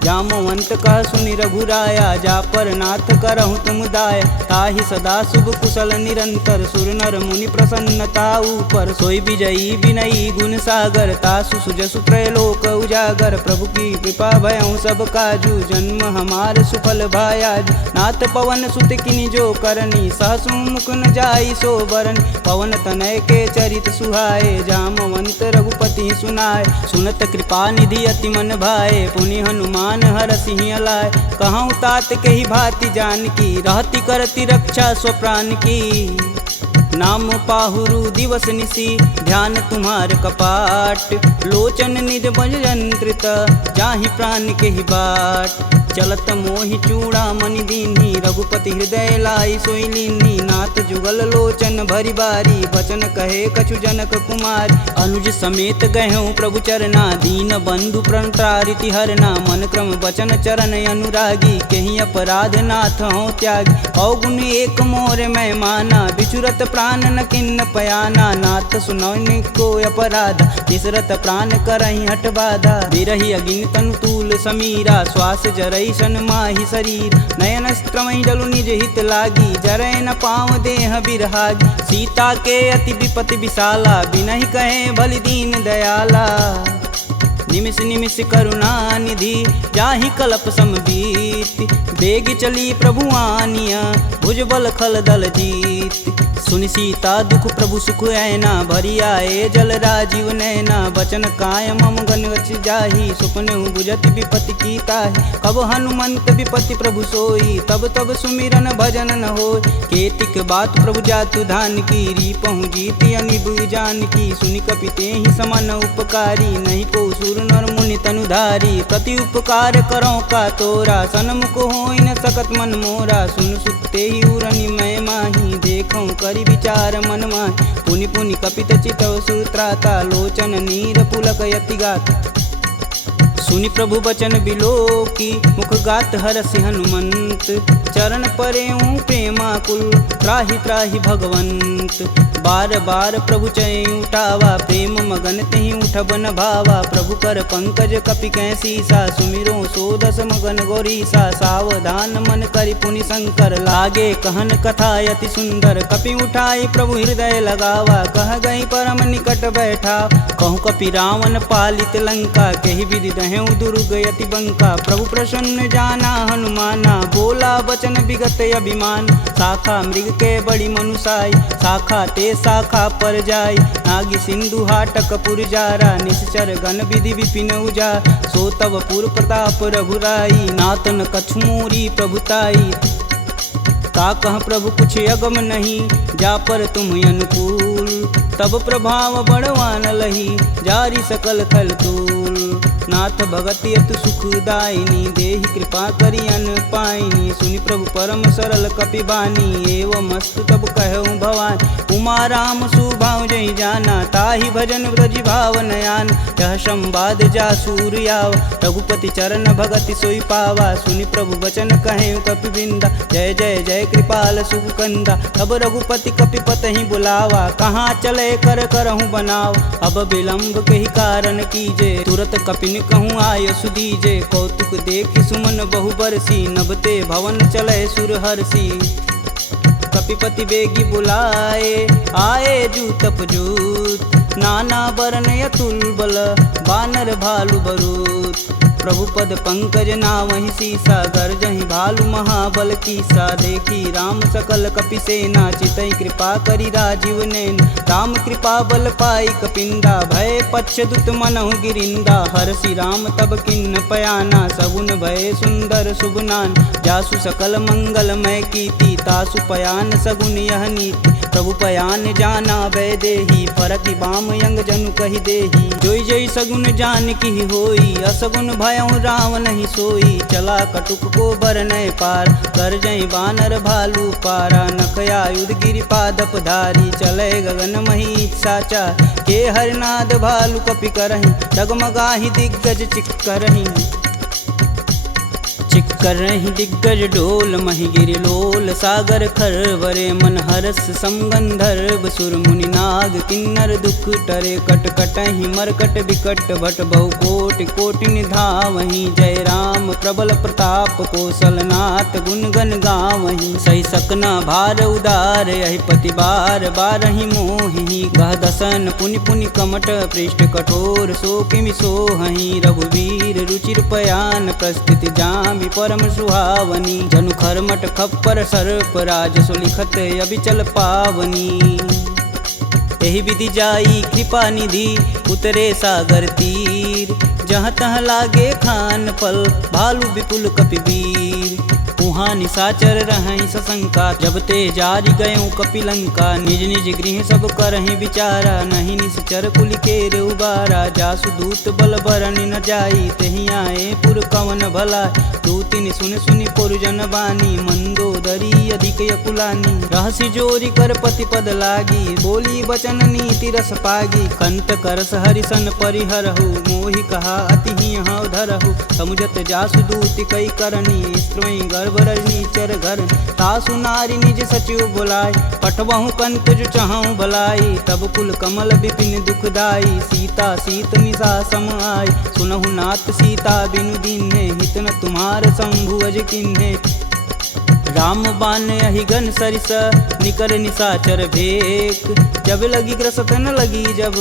जामवंत कह सुनि रघुराया, जा पर नाथ करहु तुम दाय। ताहि सदा शुभ कुशल निरंतर, सुर नर मुनि प्रसन्नता ऊपर। सोई विजयी विनयी गुण सागर, तासु सुजसु त्रैलोक उजागर। प्रभु की कृपा भयउ सब काजू, जन्म हमार सुफल भायाज। नाथ पवन सुत किनि जो करनी, सहसु मुख न जाई सो बरन। पवन तनय के चरित सुहाए, जामवंत रघुपति सुनाय। सुनत कृपा निधि अति मन भाए, पुनि हनुमान हरषि अलाय। कहूँ तात के ही भांति जानकी, रहती करती रक्षा स्वप्राण की। नाम पाहुरु दिवस निसी, ध्यान तुम्हार कपाट। लोचन निज बज यंत्रित, जाहि प्राण के ही बाट। चलत मोहि चूड़ामणि दीन्ही, रघुपति हृदय लाई सोई लीन्ही। नाथ जुगल लोचन भरी बारी, बचन कहे कछु जनक कुमार। अनुज समेत गहूँ प्रभु चरना, दीन बंधु प्रणतारिति हरना। मन क्रम वचन चरण अनुरागी, कहीं अपराध नाथ हो त्यागी। अवगुण एक मोर मैं माना, बिचुरत प्राण न किन्न पयाना। नाथ सुनौनि को अपराध, तिसरत प्राण करहि हठ बाधा। बिरहि अगिन तनु तूल समीरा, श्वास जरई सन माहि शरीर। नयन स्त्रमहि जलु निज हित लागी, जरै न पाँव देह बिरहागी। सीता के अति विपति विशाला, बिनहि कहे बलि दीन दयाला। निमिष निमिष करुणा निधि, जाहि कल्प समबीत। बेग चली प्रभु आनिया, भुजबल खल दल जीत। सुनि सीता दुख प्रभु सुख ऐना, भरी आए जल राजीव नैना। बचन काय मम गन रच जाहि, सुपने बुझत विपति की ताहि। कब हनुमंत विपति प्रभु सोई, तब तब सुमिरन भजन न होय। केतिक बात प्रभु जातु धान की, रीपहु जीति अनिब जानकी। सुनि कपि तेहि समन उपकारी, नहीं को सुर नर मुनि तनुधारी। प्रति उपकार करो का तोरा, सन्मुख होई न सकत मन मोरा। सुन सुते ही उरनि मैं माही, देखऊँ करि विचार मन माहि। पुनि पुनि कपित चितव सुत्राता, लोचन नीर पुलक यति गात। सुनि प्रभु बचन बिलोकी, मुख गात हरषि हनुमंत। चरण परेऊँ प्रेमाकुल, त्राहि त्राहि भगवंत। बार बार प्रभु चै उठावा, प्रेम मगन तेहि उठब न भावा। प्रभु कर पंकज कपि कै सीसा, सुमिरो सो दस मगन गौरीसा। सावधान मन करि पुनि शंकर, लागे कहन कथा अति सुंदर। कपि उठाई प्रभु हृदय लगावा, कह गई परम निकट बैठा। कहूँ कपि रावण पालित लंका, कहि विधि दहेउ दुर्ग यति बंका। प्रभु प्रसन्न जाना हनुमाना, बोला बचन विगत अभिमान। शाखा मृग के बड़ी मनुसाई, शाखा ते शाखा पर जाई। नागी सिंधु हाटक पुर जारा, निश्चर गण विधि विपिन उजा। सो तब पुर प्रताप रघुराई, नातन कछु मोरी प्रभुताई। का कह प्रभु कुछ अगम नहीं, जा पर तुम अनुकूल। तब प्रभाव बड़वान लही, जारी सकल खल तूल। नाथ भगति अतु सुखदायिनी, देहि कृपा करि अन पाइनी। सुनि प्रभु परम सरल कपि बानी, एवं मस्तु तब कहऊँ भवानी। उमा राम सुभाव जहि जाना, ताहि भजन ब्रज भाव नयान। यह संवाद जासूर आव, रघुपति चरण भगति सोई पावा। सुनि प्रभु बचन कहें कपि बिंदा, जय जय जय कृपाल सुख कंदा। तब रघुपति कपि पतहि बुलावा, कहाँ चले कर करहूँ बनाव। अब विलंब के ही कारण कीजे, तुरत कपिन कहूँ आय सुदीजे। कौतुक देखि सुमन बहु बरसी, नभते भवन चले सुर हर्षि। कपिपति बेगी बुलाए, आए जूतप जूत। नाना बरन अतुल बल, बानर भालु बरूत। प्रभु पद पंकज नावहि सीसा, गर्जहि भालु महाबल कीसा। देखी राम सकल कपि सेना, चितई कृपा करि राजीव नैन। राम कृपा बल पाई कपिंदा, भय पक्ष दुत मनहु गिरिंदा। हरषि राम तब किन्न पयाना, सगुन भय सुंदर शुभनान। जासु सकल मंगलमय कीर्ति, तासु पयान सगुन यह नीति। प्रभु पयान जाना भय देही, फरकि बाम यंग जनु कहि देही। जोई जोई सगुन जान की होई, असगुन भयउ राम नहीं सोई। चला कटुक को बरनय पार, कर जय बानर भालू पारा। नखया युध गिरिपादप धारी, चले गगन मही साचा। के हरनाद भालू कपि करहि, डगमगाहि दिग्गज चिक करहि। चिक करहि दिग्गज डोल महिगिरि लोल सागर खरवरे मन हरस समगंधर्व सुर मुनि नाग किन्नर दुख टरे कट कटहि मरकट विकट भट बहु कोटि कोटि निधावहि जय राम प्रबल प्रताप कौशलनाथ गुण गण गावहि सही सकना भार उदार यहि पति बार बारहि मोहि गह दसन पुनि पुनि कमट पृष्ठ कठोर सो किमि सोहहि रघुवीर रुचिर पयान प्रस्थिति जामि परम सुहावनी जनु खरमट खप्पर सर्प राज सुलिखत अबिचल पावनी एहि विधि जाई कृपा निधि उतरे सागर तीर जहाँ तहाँ लागे खान फल भालू विपुल कपिवीर उहाँ निशाचर रहहि सशंका जब ते जारि गयों कपिलंका निज निज गृह सब करहि विचारा नहीं निश्चर कुल केर उबारा जासु दूत बल बरनि न जाई तेहि आए पुर कवन भला दूतिन सुन सुनि पुरजन बानी मंदोदरी अधिक यकुलानी रहसि जोरी कर पति पद लागी बोली बचन नीति रस पागी कंत करस हरिसन परिहरहु मोहि कहा अति ही धरहु समुझत जासु दूति कई करनी स्त्रोई गर्भ रजनीचर घर तासु नारी निज सचिव बुलाय पठबहु कंत जो चहु भलाई तब कुल कमल विपिन दुखदाई सीता सीत निशा सम आय सुनहु नाथ सीता बिनु दीन्हे हितन तुम्हार शंभु अज किन्हे राम बान अहिगन सरिस निकर निशाचर भेक जब लगी ग्रसत न लगी जब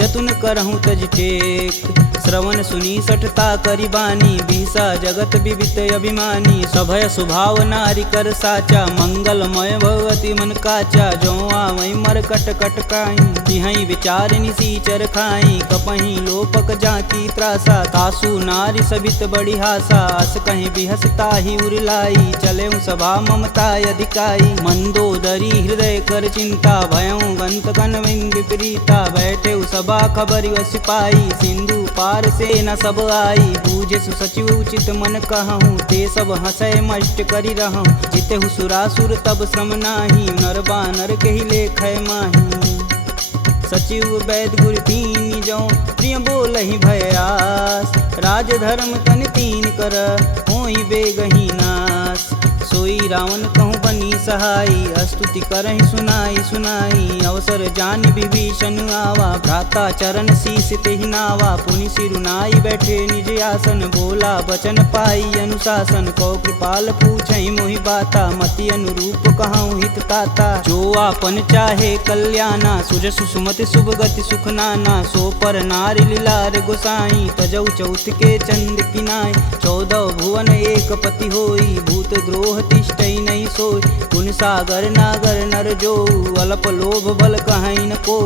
जतुन करहूँ तज टेक श्रवण सुनी सठता करी बानी बीसा जगत विवित अभिमानी सभय सुभाव नारी कर साचा मंगलमय भगवती मन काचा जो आवै मर कट कट काई तिहई विचार निसीचर खाई कपही लोपक जाकी त्रासा तासु नारी सबित बड़ी हासा अस कहीं बिहसता ही उरलाई चले सभा ममता अधिकाई मंदोदरी हृदय कर चिंता भयं गंत कन विपरीता बैठे सभा खबरी सिपाही सिंधु पार से न सब आई बूझे सुसचिव उचित मन कहूँ ते सब हंसय मष्ट करी रहूँ जिते सुरासुर तब श्रम नाही नर बानर कही लेख माही सचिव वैद गुरु तीन जो प्रिय बोलहि भयास राज धर्म तन तीन कर होई बेगही नास सोई रावण कहूँ बनी सहाई स्तुति करहि सुनाई सुनाई अवसर जानि विभीषण आवा भ्राता चरण शीस तेहि नावा पुनि सिरुनाई बैठे निज आसन बोला बचन पाई अनुशासन कौ कृपाल पूछहि मोहि बाता मति अनुरूप कहूँ हित ताता जो आपन चाहे कल्याणा सुजस सुमति शुभ गति सुख नाना सो पर नारी लीलार गोसाई तजौ चौथ के चंद किनाय 14 भुवन एक पति होई भूत द्रोह तिष्ठई नहीं सोई गुण सागर नागर नर जो अल्प लोभ बल कहीं न को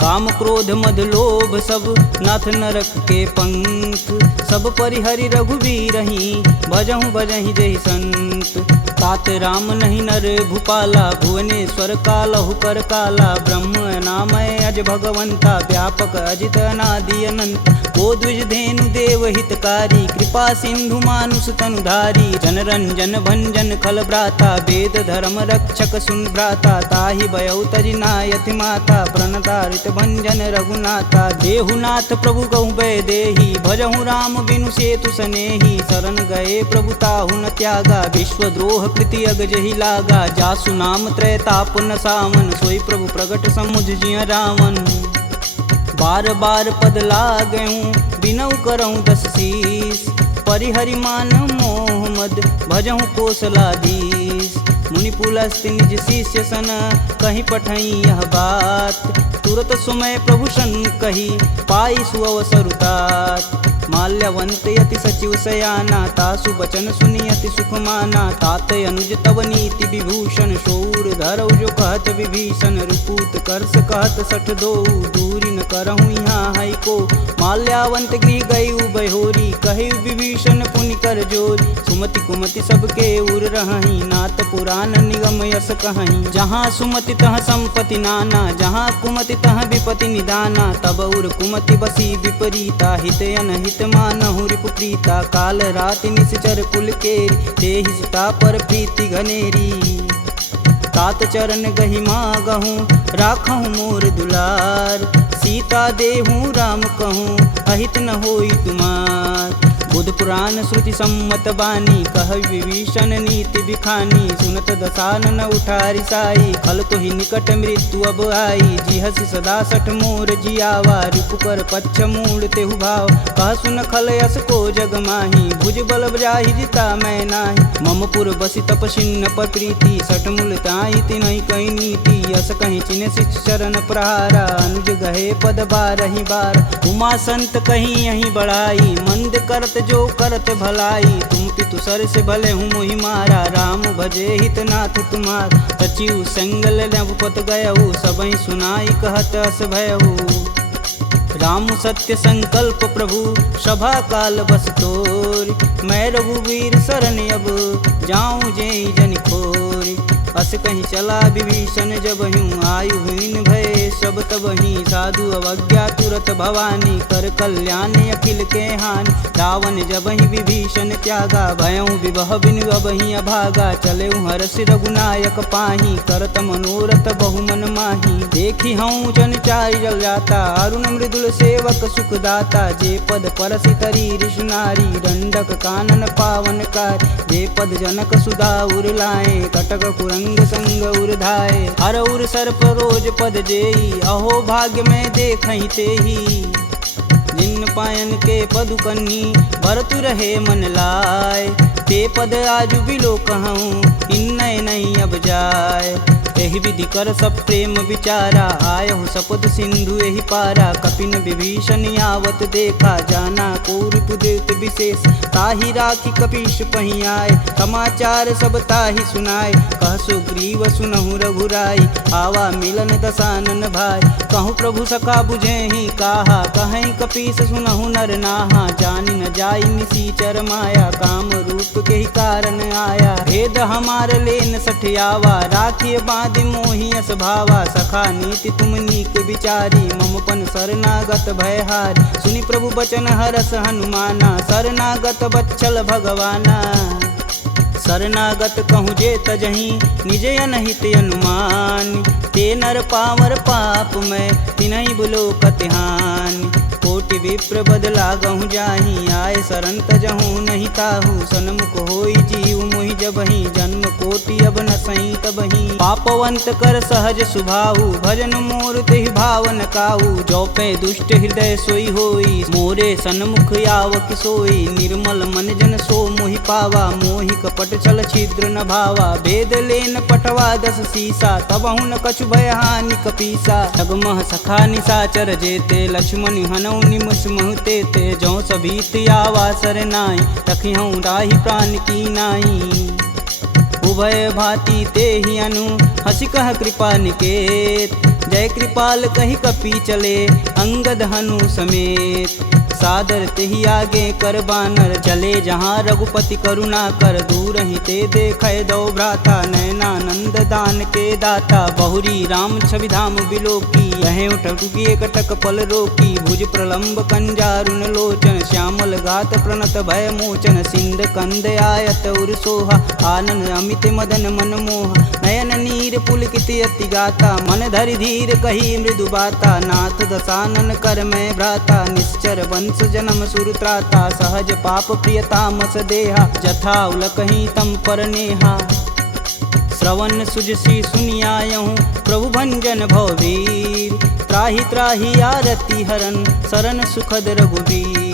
काम क्रोध मद लोभ सब नाथ नरक के पंख सब परिहरि रघुवीर ही भजहु भजहि जहि संत तात राम नहीं नर भूपाला भुवनेश्वर कालहु कर काला ब्रह्म नामय अज भगवंता व्यापक अजित अनादि अनंत को द्विज धेनु देव हितकारी कृपा सिंधु मानुष तनुधारी जन रंजन भंजन खल भ्राता वेद धर्म रक्षक सुन भ्राता ताहि भयउ तजि नायति माता प्रणतारित भंजन रघुनाथा देहुनाथ प्रभु गहु भय देहि भजहु राम बिनु सेतु सनेहि शरण गए प्रभु ताहु न त्यागा विश्वद्रोह कृति अग जहि लागा जासु नाम त्रैताप न सावन सोई प्रभु प्रगट समुझ जिय रावण बार बार पद लागऊं बिनऊ करऊं 10 शीस परिहरि मान मोह मद भजहु कोसलाधीश मुनि पुलस्त्य निज शिष्य सन कहीं पठई यह बात तुरत सुमय प्रभु सन कही पाई सुअवसरुतात माल्यवंत यति सचिव सयाना तासु बचन सुनि अति सुख माना तात अनुज तव नीति विभूषण शौर धरऊ जो कहत विभीषण रुपूत करस कहत सठ दो दूरी न करहूँ यहाँ है को माल्यावंत गृह गई बहोरी कहे विभीषण पुनि कर जोर सुमति कुमति सबके उर रही नात पुराण निगम यस कहीं जहाँ सुमति तह संपत्ति नाना जहाँ कुमति तह विपति निदाना तब उर कुमति बसी विपरीता हित अनहित मानहु रिपुप्रीता काल राति निश्चर कुल केरी तेहि सीता पर प्रीति घनेरी तात चरण गहि मागहूँ राखहूँ मोर दुलार सीता देहूँ राम कहूँ अहित न होई तुमार बुध पुराण श्रुति सम्मत बानी, कह विभीषण नीति बिखानी। सुनत दसानन उठारी साई, खल तो ही निकट मृत्यु अब आई। जिहसि सदा सठ मोर जियावा, रिपु कर पच्छ मूल तेहु भाव। कह सुन खल यस को जग माही, भुज बल जाहि जिता मैं नाही। मम पुर बसि तपसिन्न पर प्रीति, सठ मूल ताहि तिनहि कही नीति। यस कहीं चिन्ह शिष चरण प्रहारा, अनुज गहे पद बारहि बार। उमा संत कहीं यहीं बढ़ाई, मंद करत जो करत भलाई। तुम पितु सर से भले हूँ मोहि मारा, राम भजे हित नाथ तुम्हार। सचिव संगल नवपत गयहु, सबहि सुनाई कहत अस भयहु। राम सत्य संकल्प प्रभु, सभा काल बस तोरि। मैं रघुवीर शरण अब, जाऊं जेहि जनि खोरि। अस कहीं चला विभीषण जब हूँ, आयुहीन भय सब तबहि। साधु अवज्ञा तुरत भवानी, कर कल्याण अखिल के हानि। रावण जबहि विभीषण त्यागा, भयउ विभह बिनु अबहि अभागा। चले हरष रघुनायक पाही, करत मनोरथ बहु मन माही। देखी हूँ जन चारि जल जाता, अरुण मृदुल सेवक सुखदाता। जे पद परसि तरी ऋषुनारी, दंडक कानन पावन कार। जे पद जनक सुधा उर लाए, कटक कुरंग संग उर धाये। हर उर सर्प रोज पद जेई, अहो भाग्य में देखहि तेहि। जिन पायन के पदु कन्ही, भरतु रहे मन लाय। ते पद आजु बिलो कहूँ, इन्नय नहीं अब जाय। एहि विधि कर सब प्रेम विचारा, आयहु सपद सिंधु एहि पारा। कपिन विभीषण आवत देखा, जाना कौरव देत विशेष। ताहि राखी कपीश पहि आए, समाचार सब ताहि सुनाए। कह सुग्रीव सुनहु रघुराई, आवा मिलन दसानन भाई। कहूँ प्रभु सखा बुझेहि काहा, कहीं कपीस सुनहु नर नाहा। जानि न जाई निसीचर माया, काम रूप के ही कारण आया। भेद हमार लेन सठियावा, राखिए बांधि मोहि यस भावा। सखा नीति तुम नीक विचारी, ममपन शरणागत भयहारी। सुनि प्रभु बचन हरस हनुमाना, शरणागत बच्चल भगवाना। शरणागत कहूँ जे तजहि, निज अनहित अनुमान। ते नर पावर पाप में, तिन्हि बुलोकत हानि। कोटि विप्र बदला गहूँ जाहि, आए शरण तजहूँ नहीं ताहू। सन्मुख होई जीव मोहि जबहि, जन्म कोटि अब न सही तबहि। पापवंत कर सहज सुभाऊ, भजन मोर तेहि भावन काऊ। जो पे दुष्ट हृदय सोई होई, मोरे सन्मुख आव किसोई। निर्मल मन जन सो मोहि पावा, मोहि कपट छल छिद्र न भावा। भेद लेन पटवा दस सीसा, तबहु न कछु भय हानि कपीसा। ठगमह सखा निशाचर जेते, लक्ष्मण हनौ निमस महते ते। जौ सभीत आवा सरनाई, रखिहूँ राहि प्राण की नाई। उभय भांति ते ही अनु, हंसी कह कृपा निकेत। जय कृपाल कही कपी चले, अंगद हनु समेत। सादर तेहि आगे कर बानर, चले जहाँ रघुपति करुणा कर। दूर ही ते देखै दो भ्राता, नयनानंद दान के दाता। बहुरी राम छवि धाम बिलोकी, यहें उठुकी एकटक पल रोकी। भुज प्रलंब कंजारुन लोचन, श्यामल गात प्रणत भय मोचन। सिंध कंद आयत उर सोहा, आनन अमित मदन मन मोह। नयन नीर पुलकित अति गाता, मन धरि धीर कही मृदु बाता। नाथ दसानन कर मैं भ्राता, निश्चर वंश जन्म सुरत्राता। सहज पाप प्रियतामस देहा, जथा उलकहि तम पर नेहा। श्रवण सुजसी सुनियायहूँ, प्रभु भंजन भववीर। त्राहि त्राहि आरती हरन, शरण सुखद रघुवीर।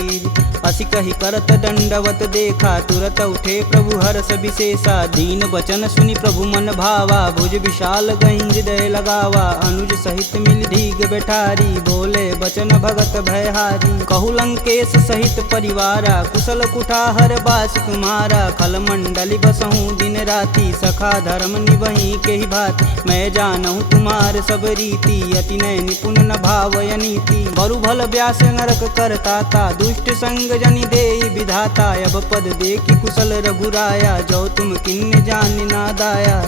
असी कही करत दंडवत देखा, तुरत उठे प्रभु हरष विशेषा। दीन बचन सुनि प्रभु मन भावा, भुज विशाल गहि हृदय लगावा। अनुज सहित मिल धीग बैठारी, बोले बचन भगत भयहारी। कहु लंकेश सहित परिवारा, कुशल कुठाहर बास तुम्हारा। खल मंडली बसहूँ दिन राति, सखा धर्म निबहि के ही भात। मैं जानहूँ तुम्हार सब रीति, अति नय निपुण न भावय नीति। बरु भल व्यास नरक करताता, दुष्ट संग जनि देई विधाता। अब पद देखी कुशल रघुराया, जो तुम किन्ने जान ना दाया।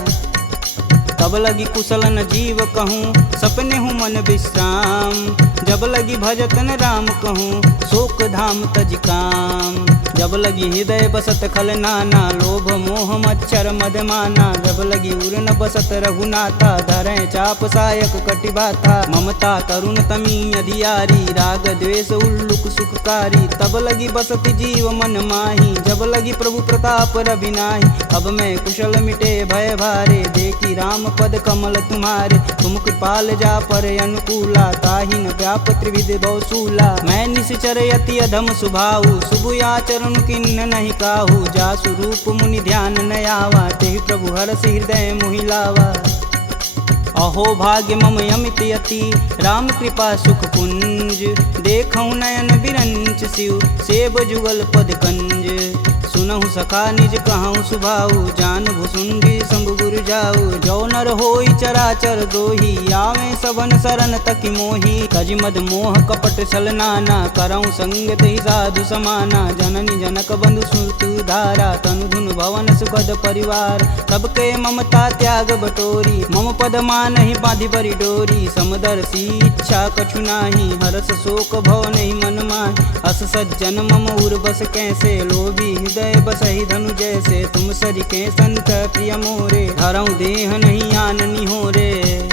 तब लगी कुशल न जीव कहूँ, सपने हूँ मन विश्राम। जब लगी भजतन राम कहूँ शोक धाम तज काम। जब लगी हृदय बसत खल नाना लोभ मोह मच्छर मदमाना। जब लगी उर न बसत रघुनाथा धरें चाप सायक कटिबाथा। ममता तरुण तमी अधियारी राग द्वेष उल्लुक सुखकारी। तब लगी बसत जीव मन माही जब लगी प्रभु प्रताप रविनाही। अब मैं कुशल मिटे भय भारे देखी राम पद कमल तुम्हारे। तुम कृपाल जा पर अनुकूला ताहि न व्याप त्रिविध बहुसूला। मैं निश्चर यति अधम सुभाऊ शुभ आचरण किन्न नहीं काहू। जासु रूप मुनि ध्यान न आवा तेहि प्रभु हरसि हृदय मोहि लावा। अहो भाग्य मम यमित यति राम कृपा सुख कुंज। देखऊँ नयन बिरंच शिव सेब जुगल पद कंज। सुनहु सखा निज कहूँ सुभाऊ जान भुसुंडी शंभु गुरु जाऊ। जो नर होई चराचर द्रोही आवे सबन शरण तकी मोही। तज मद मोह कपट छल नाना करऊँ संगत ही साधु समाना। जननी जनक बंधु सुत धारा तनु धुन भवन सुखद परिवार। सबके ममता त्याग बटोरी मम पद मानहि बांधि बरी डोरी। समदर्शी इच्छा कछु नाही हरस शोक भव नहीं मन माहि। अस सज्जन मम उर बस कैसे लोभी हृदय बसहि धनु जैसे। तुम सरिके संत प्रिय मोरे धरऊँ देह नहीं आननी हो रे।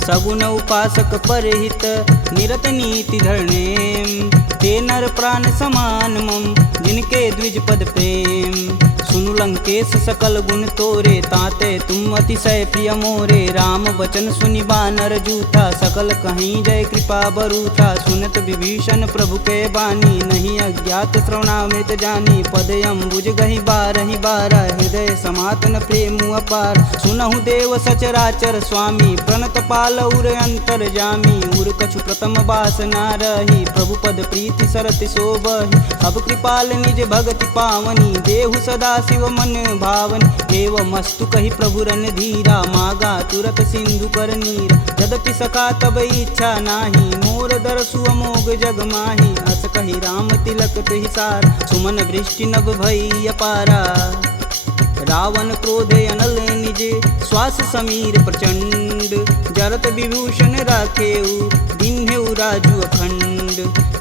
सगुन उपासक परहित निरत नीति धरणेम। ते नर प्राण समान मम जिनके द्विज पद प्रेम। सुनु लंकेश सकल गुण तोरे ताते तुम अतिशय प्रिय मोरे। राम बचन सुनि बानर जूथा सकल कहीं जय कृपा बरूथा। सुनत विभीषण प्रभु के बानी नहीं अज्ञात श्रवणामृत जानी। पद अम्बुज गहि बारहि बारा हृदय समातन प्रेम अपार। सुनहु देव सचराचर स्वामी प्रणत पाल उर अंतर जामी। उर कछु प्रथम बास ना रही प्रभु पद प्रीति सरति शोभहि। अब कृपाल निज भगति पावनी देहु सदा शिव मन भावन। एवं मस्तु कही प्रभु रन धीरा मागा तुरत सिंधु कर नीर। यद्यपि सखा तब इच्छा नाही मोर दरसु अमोघ जग माही। अस कही राम तिलक तुहि सार सुमन वृष्टि नभ भई अपारा। रावण क्रोधे अनल निज श्वास समीर प्रचंड। जरत विभूषण राखेऊ दिन्हेऊ राजु अखंड।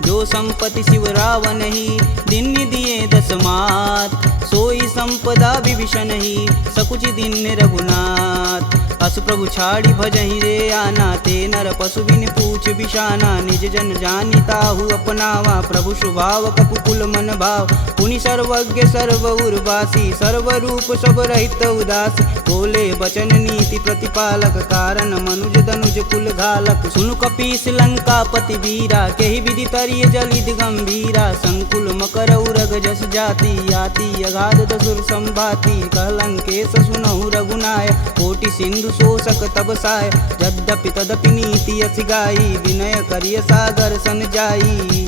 जो संपत्ति शिव रावण ही दिन दिए दस मात। सोई संपदा विभीषण ही सकुच दिन रघुनाथ। अस प्रभु छाड़ी भजहि रे आना ते नर पशु बिन पूछ बिशाना। निज जन जानि ताहु अपनावा प्रभु स्वभाव कपुकुल मन भाव। पुनि सर्वज्ञ सर्व उर्वासी सर्व रूप सब रहित उदासी। बोले बचन नीति प्रतिपालक कारण मनुज धनुज कुल घालक। सुनु कपीस लंकापति वीरा केहि विधि तरिय जलिद गंभीरा। संकुल मकर उरग जस जाति याति अगाध दसुर संभाति। कहलंकेश सुनहु रघुनाय कोटि सिंधु शोषक तब साय। यद्यपि तदपि नीति अति गाई विनय करिय सागर सन जाई।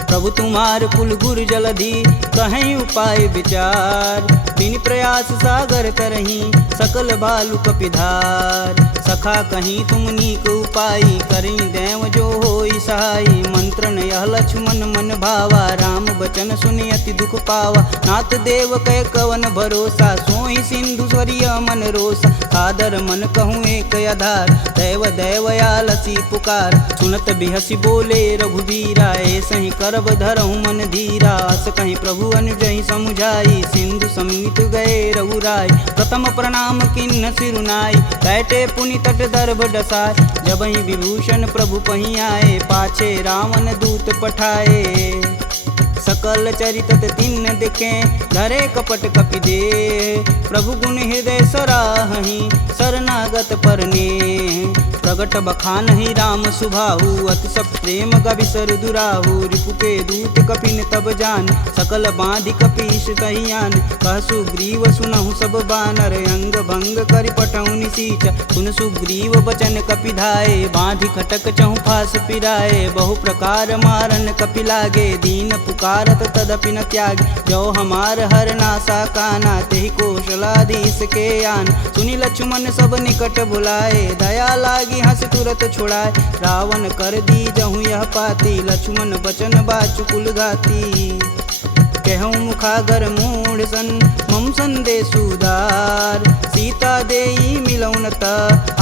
प्रभु तुम्हार कुल गुर जलधि कहीं उपाय विचार। बिन प्रयास सागर तरही सकल भालु कपिधार। सखा कहीं तुम नीक उपाय करी देव जो होई सहाई। मंत्रन यह लक्ष्मण मन भावा राम बचन सुनि अति दुख पावा। नाथ देव कह कवन भरोसा सोहि सिंधु स्वरिय मन रोसा। सादर मन कहूँ एक आधार दैव दैवयालसी पुकार। सुनत बिहसी बोले रघुवीरा ऐसहि करब धरहु मन धीरा। अस कहीं प्रभु अनुजहि समुझाई सिंधु समीत गए रघुराय। प्रथम प्रणाम किन्न सिरुनाई बैठे पुनि तट दर्भ डसाय। जबहि विभूषण प्रभु पहीं आए पाछे रावण दूत पठाए। सकल चरित तिन्न दिखे धरे कपट कपि दे। प्रभु गुण हृदय सराहि शरणागत परने। प्रगट बखान ही राम सुभाहु अति सब प्रेम गविसर दुराहु। रिपु के दूत कपिन तब जान सकल बांधि कपीश तहियान। कह सुग्रीव सुनहु सब बानर अंग भंग करि पटऊ निसीच। सुन सुग्रीव बचन कपि धाये बांधि खटक चहु फास पिराए। बहु प्रकार मारन कपि लागे दीन पुकारत तदपि न त्याग। जो हमार हर नासा काना तेहि कौशलाधीश के आन। सुनि लक्ष्मण सब निकट बुलाए दया लागी हंस तुरत छुड़ाए। रावण कर दी जहूँ यह पाती लक्ष्मण बचन बाचु कुल घाती। कहूँ मुखागर मूढ़ सन मम संदेशुदार सीता देई मिलौन त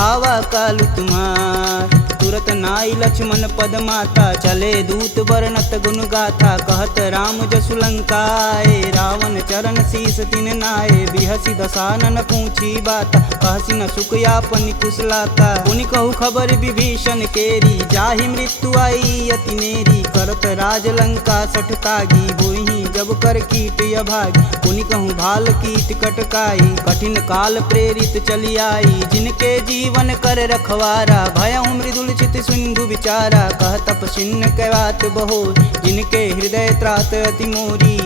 आवा कालु तुम्हार तुरत नाई लक्ष्मण पद माता चले दूत वर्णत गुण गाथा कहत राम जसु लंकाए रावण चरण शीस तिन नाये बिहसी दसानन पूछी बात कहसी न सुख यापन कुशलाता पुनि कहु खबर विभीषण केरी जाहि मृत्यु आई अति नेरी करत राज लंका सठ तागी होई जब कर कीट अभागी पुनि कहूँ भाल कीट कटकाई कठिन काल प्रेरित चली आई जिनके जीवन कर रखवारा भयउ मृदुल चित सिंधु विचारा कह तप सिन्न कहवात बहो जिनके हृदय त्रात अति मोरी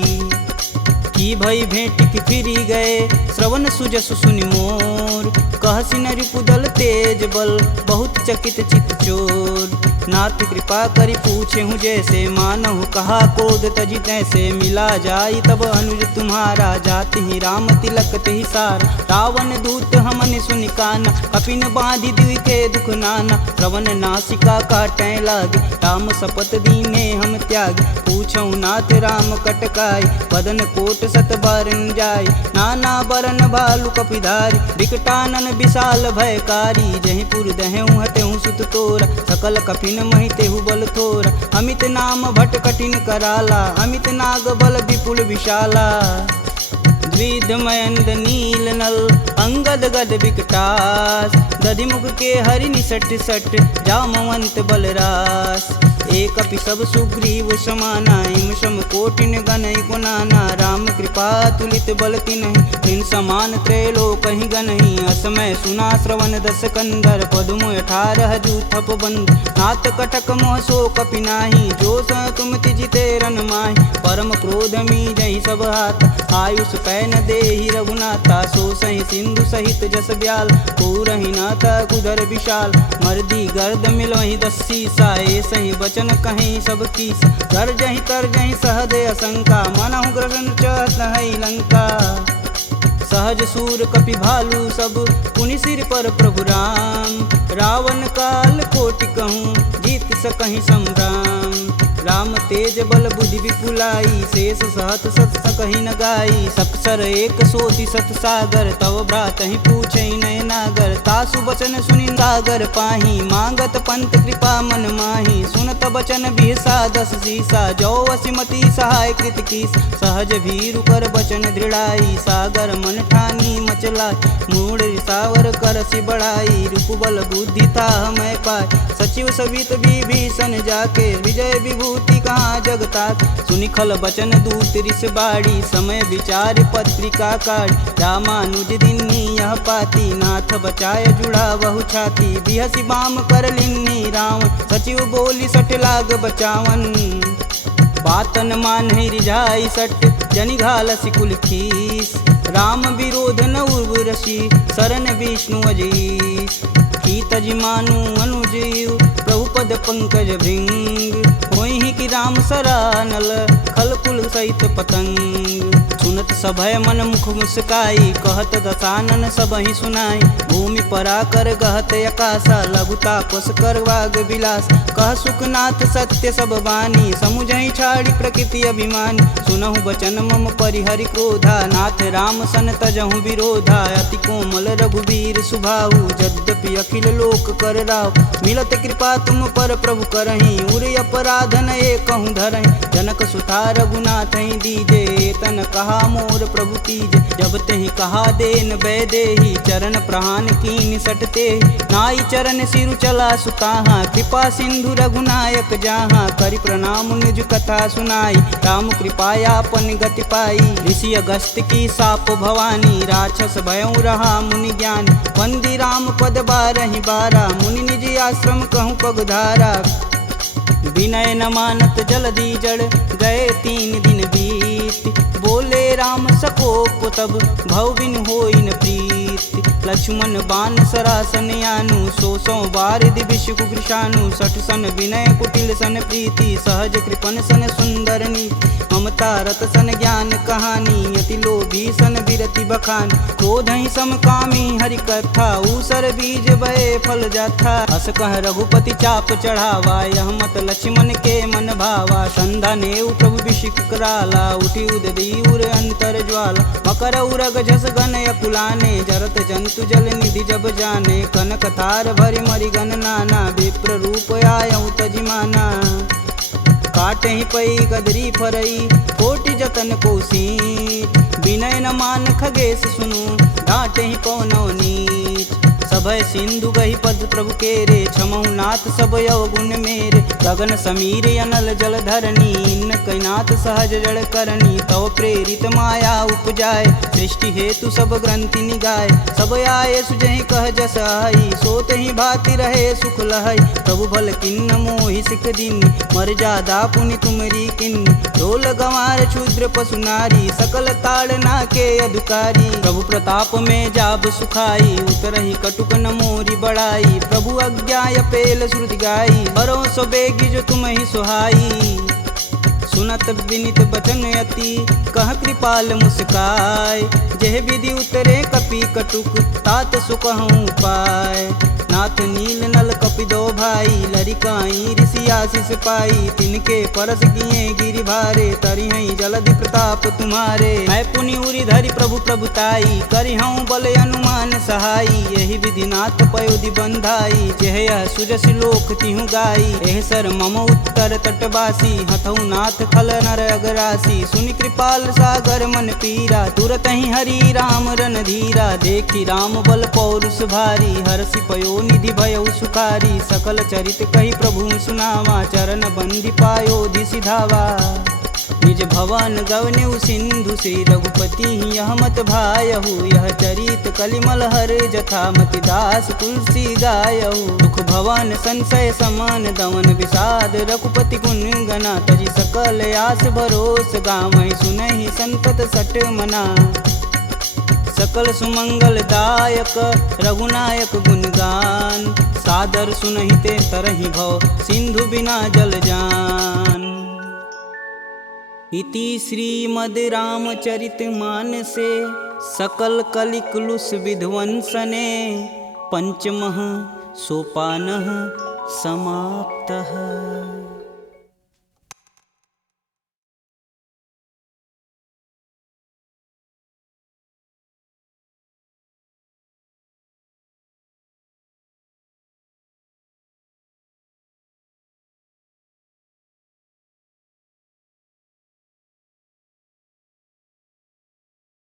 की भई भेंट की फिरी गए श्रवण सुजस सुनि मोर कहसी न रिपुदल तेज बल बहुत चकित चित चोर नाथ कृपा करि पूछे हूँ जैसे मानहु कहा क्रोध तजि तैसे मिला जाई तब अनुज तुम्हारा जाति ही राम तिलक तेहि सार रावण दूत हमन सुनि काना कपिन बांधि दिखे दुख नाना श्रवण नासिका काटै लागे राम शपथ दीने हम त्याग पूछऊ नाथ राम कटकाई बदन कोट सत बारन जाय नाना बरन भालु कपिधारी विकटानन विशाल भयकारी जहि पुर दहु हतेहु सुत तोरा सकल कपिन महितेहु बल थोरा अमित नाम भट कठिन कराला अमित नाग बल विपुल विशाला द्विध मयंद नील नल अंगद गद विकटास दधिमुख के हरि निसट सट जामवंत बलरास एक अपि सब सुग्रीव समाना इम सम कोटिन गनहि गुनाना राम कृपा तुलित बल तिन्हि तिन समान त्रैलोक कहि गनहि असमय सुना श्रवण दस कंदर पदुम 18 जूथप बंद नाथ कटक मोह सो कपि नाही जो स तुम तिजिते रन माहि परम क्रोध मी जहि सब हाथ आयुष पैन देहि रघुनाथा सो सहि सिंधु सहित जस ब्याल पूरहि नाथ कुधर विशाल मर्दी गर्द मिलोहि 10 सीसा सही वचन कहीं सब कीस कर जहीं तर जहीं सहदे असंका मनहु ग्रसन चहत है लंका सहज सूर कपि भालू सब पुनि सिर पर प्रभु राम रावण काल कोटि कहूँ जीत सकहि संग्राम राम तेज बल बुद्धि विपुलाई शेष सहत सत सकहि न गाई सक्षर एक सोति सत सागर तव भ्रात ही पूछे नय नागर तासु बचन सुनि सागर पाही मांगत पंत कृपा मन माही सुनत बचन बिहसा 10 सीसा जो वसिमती सहाय कृत कीस सहज भीरु कर बचन दृढ़ाई सागर मन ठानी मचला मूड सावर कर सि बढ़ाई रूप बल बुद्धि था मैं पाय सचिव सवित विभीषण जाके विजय विभूति कहाँ जगतात सुनिखल बचन दूत रिस बाड़ी समय विचार पत्रिका काढ़ रामानुज दिन्नी यह पाती नाथ बचाय जुड़ा बहु छाती बिहसी बाम कर लिन्नी रावण सचिव बोली सठ लाग बचावन बातन मान रिझाई सट जनि घालसी कुल खीस राम विरोध न उर्वरसी शरण विष्णु अजीस की तज मानु अनुजीव प्रभु पद पंकज भृंग होहि कि राम सरानल खल कुल सहित पतंग सुनत सभय मन मुख मुस्काई कहत दसानन सबहि सुनाई भूमि परा कर गहत आकाशा लघुता पस कर वाग विलास कह सुखनाथ सत्य सब वाणी समुझहि छाड़ी प्रकृति अभिमानी सुनहु बचन मम परिहरि क्रोधा नाथ राम सन तजहु विरोधा अति कोमल रघुवीर सुभाऊ यद्यपि अखिल लोक कर राव मिलत कृपा तुम पर प्रभु करहि उर अपराधन एकहु धरहि जनक सुता रघुनाथ दीजे तन कहा मोर प्रभु कीजे जब तेहि कहा देन बैदेहि चरण प्रहान कीन सटते नाई चरण सिरु चला सुताहा कृपा सिंधु रघुनायक जहाँ करि प्रणाम निज कथा सुनाई राम कृपायापन गति पाई ऋषि अगस्त की साप भवानी राक्षस भयउ रहा मुनि ज्ञान वंदी राम पद 12 मुनि निज आश्रम कहूँ पगधारा विनय न मानत जल्दी जड़ गए 3 दिन बीत बोले राम सकोप तब भव बिन होई न प्रीत लक्ष्मण बान सरासन यानु 100 बार दिविश कुकृशानु 60 सन विनय कुटिल सन प्रीति सहज कृपन सन सुंदर नीति ममता रत सन ज्ञान कहानी अति लोभी सन विरति बखान क्रोध ही समकामी हरि कथा ऊसर बीज भय फल जाथा अस कह रघुपति चाप चढ़ावा यह मत लक्ष्मण के मन भावा संधा नेऊ प्रभु विशिक कराला उठी उददी उर अंतर ज्वाला मकर उरग जस गन अकुलाने जरत जंतु जल निधि जब जाने कनक तार भरि मरि गन नाना विप्र रूप आयऊ तजिमाना काटे ही पई गदरी फरई कोटि जतन कोसीट विनय न मान खगेश सुनु डांटे ही पौनौ नीच सभय सिंधु गही पद प्रभु के रे छमहु नाथ सब अवगुण मेरे गगन समीर अनल जल धरनी इन कैनाथ सहज जड़ करनी तव प्रेरित माया उपजाए सृष्टि हेतु सब ग्रंथि निगाए सब आए सुजहि कह जस आई सोत ही भाति रहे सुख लहई प्रभु भल किन्न मोहि सिख दिन मर जादा पुनि तुमरी किन्न ढोल गंवार क्षुद्र पशु नारी सकल ताड़ना के अधिकारी प्रभु प्रताप में जाब सुखाई उतरहि कटुक न मोरी बड़ाई प्रभु अज्ञा पेल श्रुति गाई बरो सो बेगी जो तुम ही सुहाई सुनत विनित बचन अति कह कृपाल मुस्काय जह विधि उतरे कपि कटुक तात सुकहूँ पाय नाथ नील नल कपि दो भाई लरिकाई ऋषि आशीष पाई तिनके परस किए गिरि भारे तरिहई जलधि प्रताप तुम्हारे मैं पुनि उरी धरि प्रभु प्रभुताई करिहऊँ बल अनुमान सहाई यही विधि नाथ पयोधि बंधाई जेह यह सुजस लोक तिहु गाई एह सर मम उत्तर तटवासी हथऊ नाथ खल नर अगरासी सुनि कृपाल सागर मन पीरा तुरत ही हरि राम रन धीरा देखी राम बल पौरुष भारी हरषि पयो निधि भयउ सुखारी सकल चरित कही प्रभु सुनावा चरण बंदी पायो सिधावा निज भवन गवनेउ सिंधु श्री रघुपति यह मत भायहु यह चरित कलिमल हर जथा मति दास तुलसी गायहु दुख भवन संशय समान दमन विषाद रघुपति गुण गना तजि सकल आस भरोस गावहि सुनहि संतत सट मना सकल सुमंगल दायक रघुनायक गुणगान सादर सुनहिते तरहि भव सिंधु बिना जल जान। इति श्रीमद् रामचरित मानसे सकल कलिकुलुष विध्वंसने पंचमः सोपानः समाप्तः।